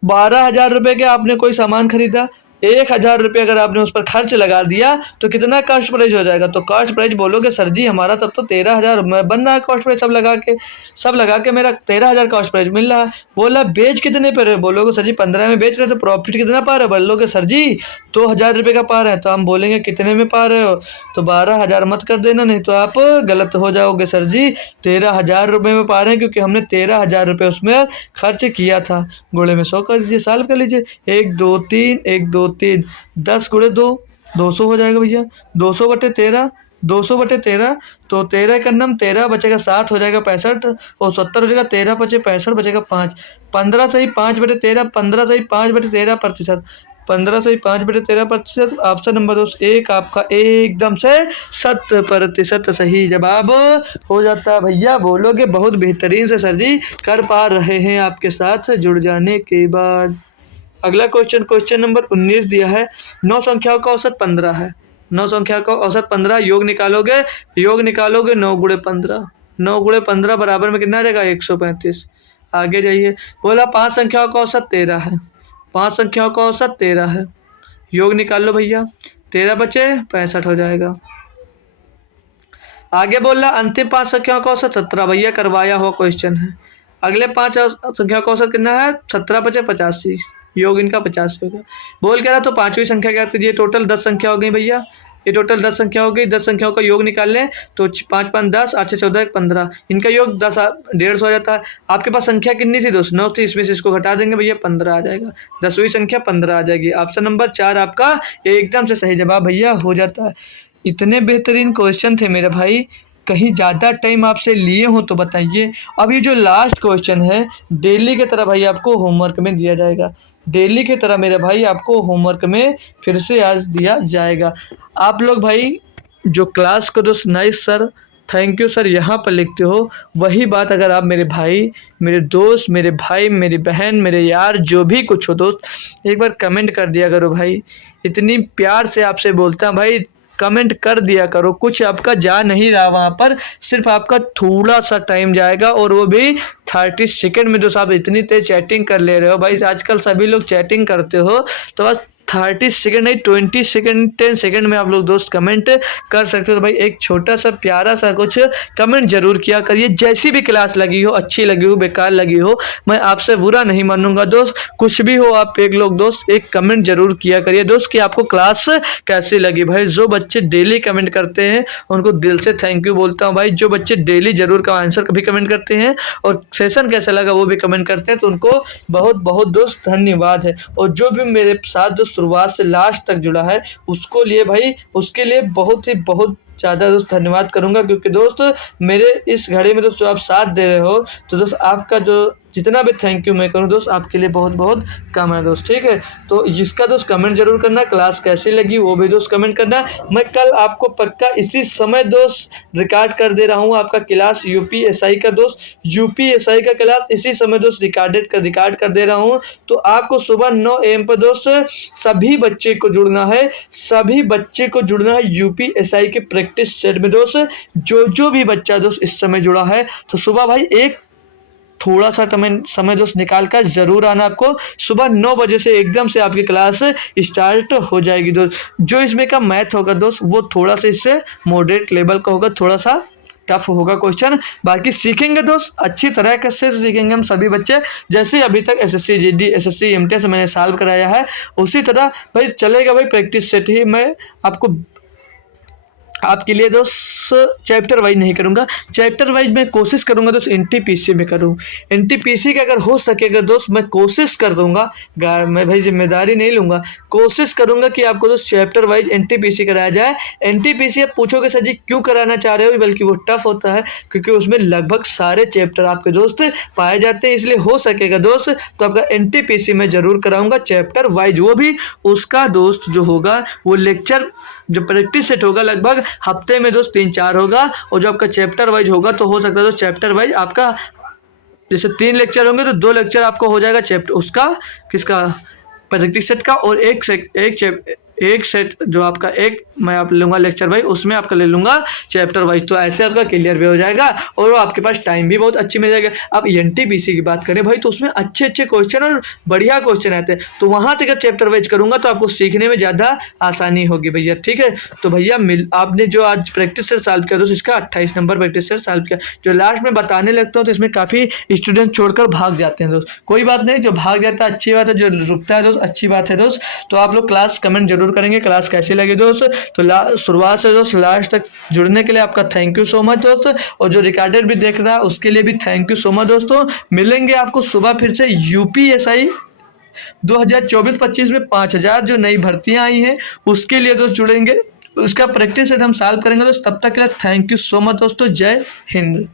12,000 रुपये के आपने कोई सामान खरीदा, 1,000 रुपये अगर आपने उस पर खर्च लगा दिया तो कितना कॉस्ट प्राइस हो जाएगा, तो कॉस्ट प्राइस बोलोगे सर जी हमारा तब तो 13,000 बन रहा है, कॉस्ट प्राइस सब लगा के मेरा 13,000 कॉस्ट प्राइस मिल रहा है। बोला बेच कितने पे रहे, बोलोगे सर जी 15 में बेच रहे, तो प्रॉफिट कितना पा रहे हो, बोलोगे सर जी 2,000 रुपये का पा रहे हैं, तो हम बोलेंगे कितने में पा रहे हो, तो 12,000 मत कर देना, नहीं तो आप गलत हो जाओगे सर जी, 13,000 रुपये में पा रहे हैं, क्योंकि हमने 13,000 रुपये उसमें खर्च किया था। गुणे में 100 कर दीजिए, साल कर लीजिए, 1 2 3 1 2 3, 10 गुणे 2 200 हो जाएगा भैया, 200/13, 200/13, तो 13 का नम 13 बचेगा 7 हो जाएगा 65, और 70 हो जाएगा, 13 बचे 65 बचेगा 5, 15 सही 5/13, 15 सही 5/13%, 15 सही 5/13%। ऑप्शन नंबर 2 एक आपका एकदम से 100% सही जवाब हो जाता है भैया। बोलोगे बहुत बेहतरीन से सर जी कर पा रहे हैं आपके साथ जुड़ जाने के बाद। अगला क्वेश्चन, क्वेश्चन नंबर 19 दिया है, 9 संख्याओं का औसत 15 है, 9 संख्या का औसत 15, योग निकालोगे 9 गुणे 15, 9 गुणे 15 बराबर में कितना आ जाएगा 135। आगे जाइए, बोला 5 संख्याओं का औसत 13 है, 5 संख्याओं का औसत 13 है, योग निकाल लो भैया, 13 बचे 65 हो जाएगा। आगे बोल रहा अंतिम 5 संख्याओं का औसत 17, भैया करवाया हुआ क्वेश्चन है। अगले 5 संख्याओं का औसत कितना है, 17 बचे 85, योग इनका 50 हो गया। बोल कह रहा तो 5वीं संख्या क्या कीजिए, टोटल 10 संख्या हो गई भैया, ये टोटल 10 संख्या हो गई। 10 संख्याओं का योग निकाल लें तो 5 5 10, 8 6 14 15, इनका योग 10 150 हो जाता है। आपके पास संख्या कितनी थी दोस्त? 9 थी, इसमें से इसको घटा देंगे भैया 15 आ जाएगा। 10वीं संख्या 15 आ जाएगी। ऑप्शन नंबर 4 आपका ये एकदम से सही जवाब भैया हो जाता है। इतने बेहतरीन क्वेश्चन थे मेरे भाई, कहीं ज़्यादा टाइम आपसे लिए हो तो बताइए। अब ये जो लास्ट क्वेश्चन है डेली की तरह भाई आपको होमवर्क में दिया जाएगा। डेली की तरह मेरे भाई आपको होमवर्क में फिर से आज दिया जाएगा। आप लोग भाई जो क्लास को दोस्त nice sir, thank you sir यहाँ पर लिखते हो, वही बात अगर आप मेरे भाई, मेरे दोस्त, मेरे भाई, मेरी बहन, मेरे यार, जो भी कुछ हो दोस्त, एक बार कमेंट कर दिया करो भाई। इतनी प्यार से आपसे बोलता हूँ भाई, कमेंट कर दिया करो। कुछ आपका जा नहीं रहा वहाँ पर, सिर्फ आपका थोड़ा सा टाइम जाएगा और वो भी 30 सेकेंड में। दोस्त आप इतनी तेज चैटिंग कर ले रहे हो भाई, आजकल सभी लोग चैटिंग करते हो, तो बस 30 सेकेंड नहीं 20 सेकेंड 10 सेकेंड में आप लोग दोस्त कमेंट कर सकते हो। तो भाई एक छोटा सा प्यारा सा कुछ कमेंट जरूर किया करिए। जैसी भी क्लास लगी हो, अच्छी लगी हो, बेकार लगी हो, मैं आपसे बुरा नहीं मानूंगा दोस्त। कुछ भी हो आप एक लोग दोस्त एक कमेंट जरूर किया करिए दोस्त कि आपको क्लास कैसी लगी। भाई जो बच्चे डेली कमेंट करते हैं उनको दिल से थैंक यू बोलता हूँ भाई। जो बच्चे डेली जरूर का आंसर कभी कमेंट करते हैं और सेशन कैसा लगा वो भी कमेंट करते हैं, तो उनको बहुत बहुत दोस्त धन्यवाद है। और जो भी मेरे साथ दोस्त शुरुआत से लास्ट तक जुड़ा है उसको लिए भाई, उसके लिए बहुत ही बहुत ज़्यादा दोस्त धन्यवाद करूंगा, क्योंकि दोस्त मेरे इस घड़ी में दोस्त जो आप साथ दे रहे हो, तो दोस्त आपका जो जितना भी थैंक यू मैं करूं दोस्त आपके लिए बहुत बहुत कम है दोस्त। ठीक है, तो इसका दोस्त कमेंट जरूर करना, क्लास कैसी लगी वो भी दोस्त कमेंट करना। मैं कल आपको पक्का इसी समय दोस्त रिकॉर्ड कर दे रहा हूं आपका क्लास यूपीएसआई का दोस्त, यूपीएसआई का क्लास इसी समय दोस्त रिकॉर्ड कर दे रहा हूं। तो आपको सुबह 9 AM पर दोस्त सभी बच्चे को जुड़ना है, सभी बच्चे को जुड़ना है यूपीएसआई के प्रैक्टिस सेट में दोस्त। जो भी बच्चा दोस्त इस समय जुड़ा है तो सुबह भाई एक थोड़ा सा समय दोस्त निकाल कर जरूर आना। आपको सुबह 9 बजे से एकदम से आपकी क्लास स्टार्ट हो जाएगी दोस्त। जो इसमें का मैथ होगा दोस्त वो थोड़ा सा इससे मॉडरेट लेवल का होगा, थोड़ा सा टफ होगा क्वेश्चन। बाकी सीखेंगे दोस्त अच्छी तरह से सीखेंगे हम सभी बच्चे, जैसे अभी तक एसएससी जीडी एसएससी एमटीएस मैंने सॉल्व कराया है उसी तरह भाई चलेगा भाई। प्रैक्टिस सेट ही मैं आपके लिए दोस्त चैप्टर वाइज नहीं करूंगा, चैप्टर वाइज मैं कोशिश करूंगा दोस्त एनटीपीसी में करूं। एनटीपीसी का अगर हो सकेगा दोस्त मैं कोशिश कर दूंगा, मैं भाई जिम्मेदारी नहीं लूंगा, कोशिश करूंगा कि आपको दोस्त चैप्टर वाइज एनटीपीसी कराया जाए। एनटीपीसी आप पूछोगे सर जी क्यों कराना चाह रहे हो, बल्कि वो टफ होता है क्योंकि उसमें लगभग सारे चैप्टर आपके दोस्त पाए जाते हैं, इसलिए हो सकेगा दोस्त तो आपका एनटीपीसी में जरूर कराऊंगा चैप्टर वाइज। वो भी उसका दोस्त जो होगा वो लेक्चर जो प्रैक्टिस सेट होगा लगभग हफ्ते में दोस्त 3-4 होगा, और जो आपका चैप्टर वाइज होगा तो हो सकता है दोस्त चैप्टर वाइज आपका जैसे 3 लेक्चर होंगे तो 2 लेक्चर आपको हो जाएगा चैप्टर उसका किसका प्रैक्टिस सेट का, और एक सेट जो आपका एक मैं आप लूँगा लेक्चर वाइज उसमें आपका ले लूँगा चैप्टर वाइज। तो ऐसे आपका क्लियर भी हो जाएगा और वो आपके पास टाइम भी बहुत अच्छी मिल जाएगा। अब एनटीपीसी की बात करें भाई तो उसमें अच्छे क्वेश्चन और बढ़िया क्वेश्चन आते हैं, तो वहाँ तक अगर चैप्टर वाइज करूँगा तो आपको सीखने में ज़्यादा आसानी होगी भैया। ठीक है, तो भैया आपने जो आज प्रैक्टिस सेट सॉल्व किया दोस्त इसका 28 नंबर प्रैक्टिस सेट सॉल्व किया। जो लास्ट में बताने लगता हूँ तो इसमें काफ़ी स्टूडेंट छोड़कर भाग जाते हैं दोस्त, कोई बात नहीं, जो भाग जाता है अच्छी बात है, जो रुकता है दोस्त अच्छी बात है दोस्त। तो आप लोग क्लास कमेंट जरूर करेंगे क्लास कैसी लगी दोस्त। तो शुरुआत से दोस्त लास्ट तक जुड़ने के लिए आपका थैंक यू सो मच दोस्त, और जो रिकॉर्डेड भी देख रहा है उसके लिए भी थैंक यू सो मच दोस्तों। मिलेंगे आपको सुबह फिर से यूपीएसआई 2024-25 में 5000 जो नई भर्तियां आई हैं उसके लिए दोस्त जुड़ेंगे, उसका प्रैक्टिस सेट हम सॉल्व करेंगे दोस्त। तब तक के लिए थैंक यू सो मच दोस्तों, जय हिंद।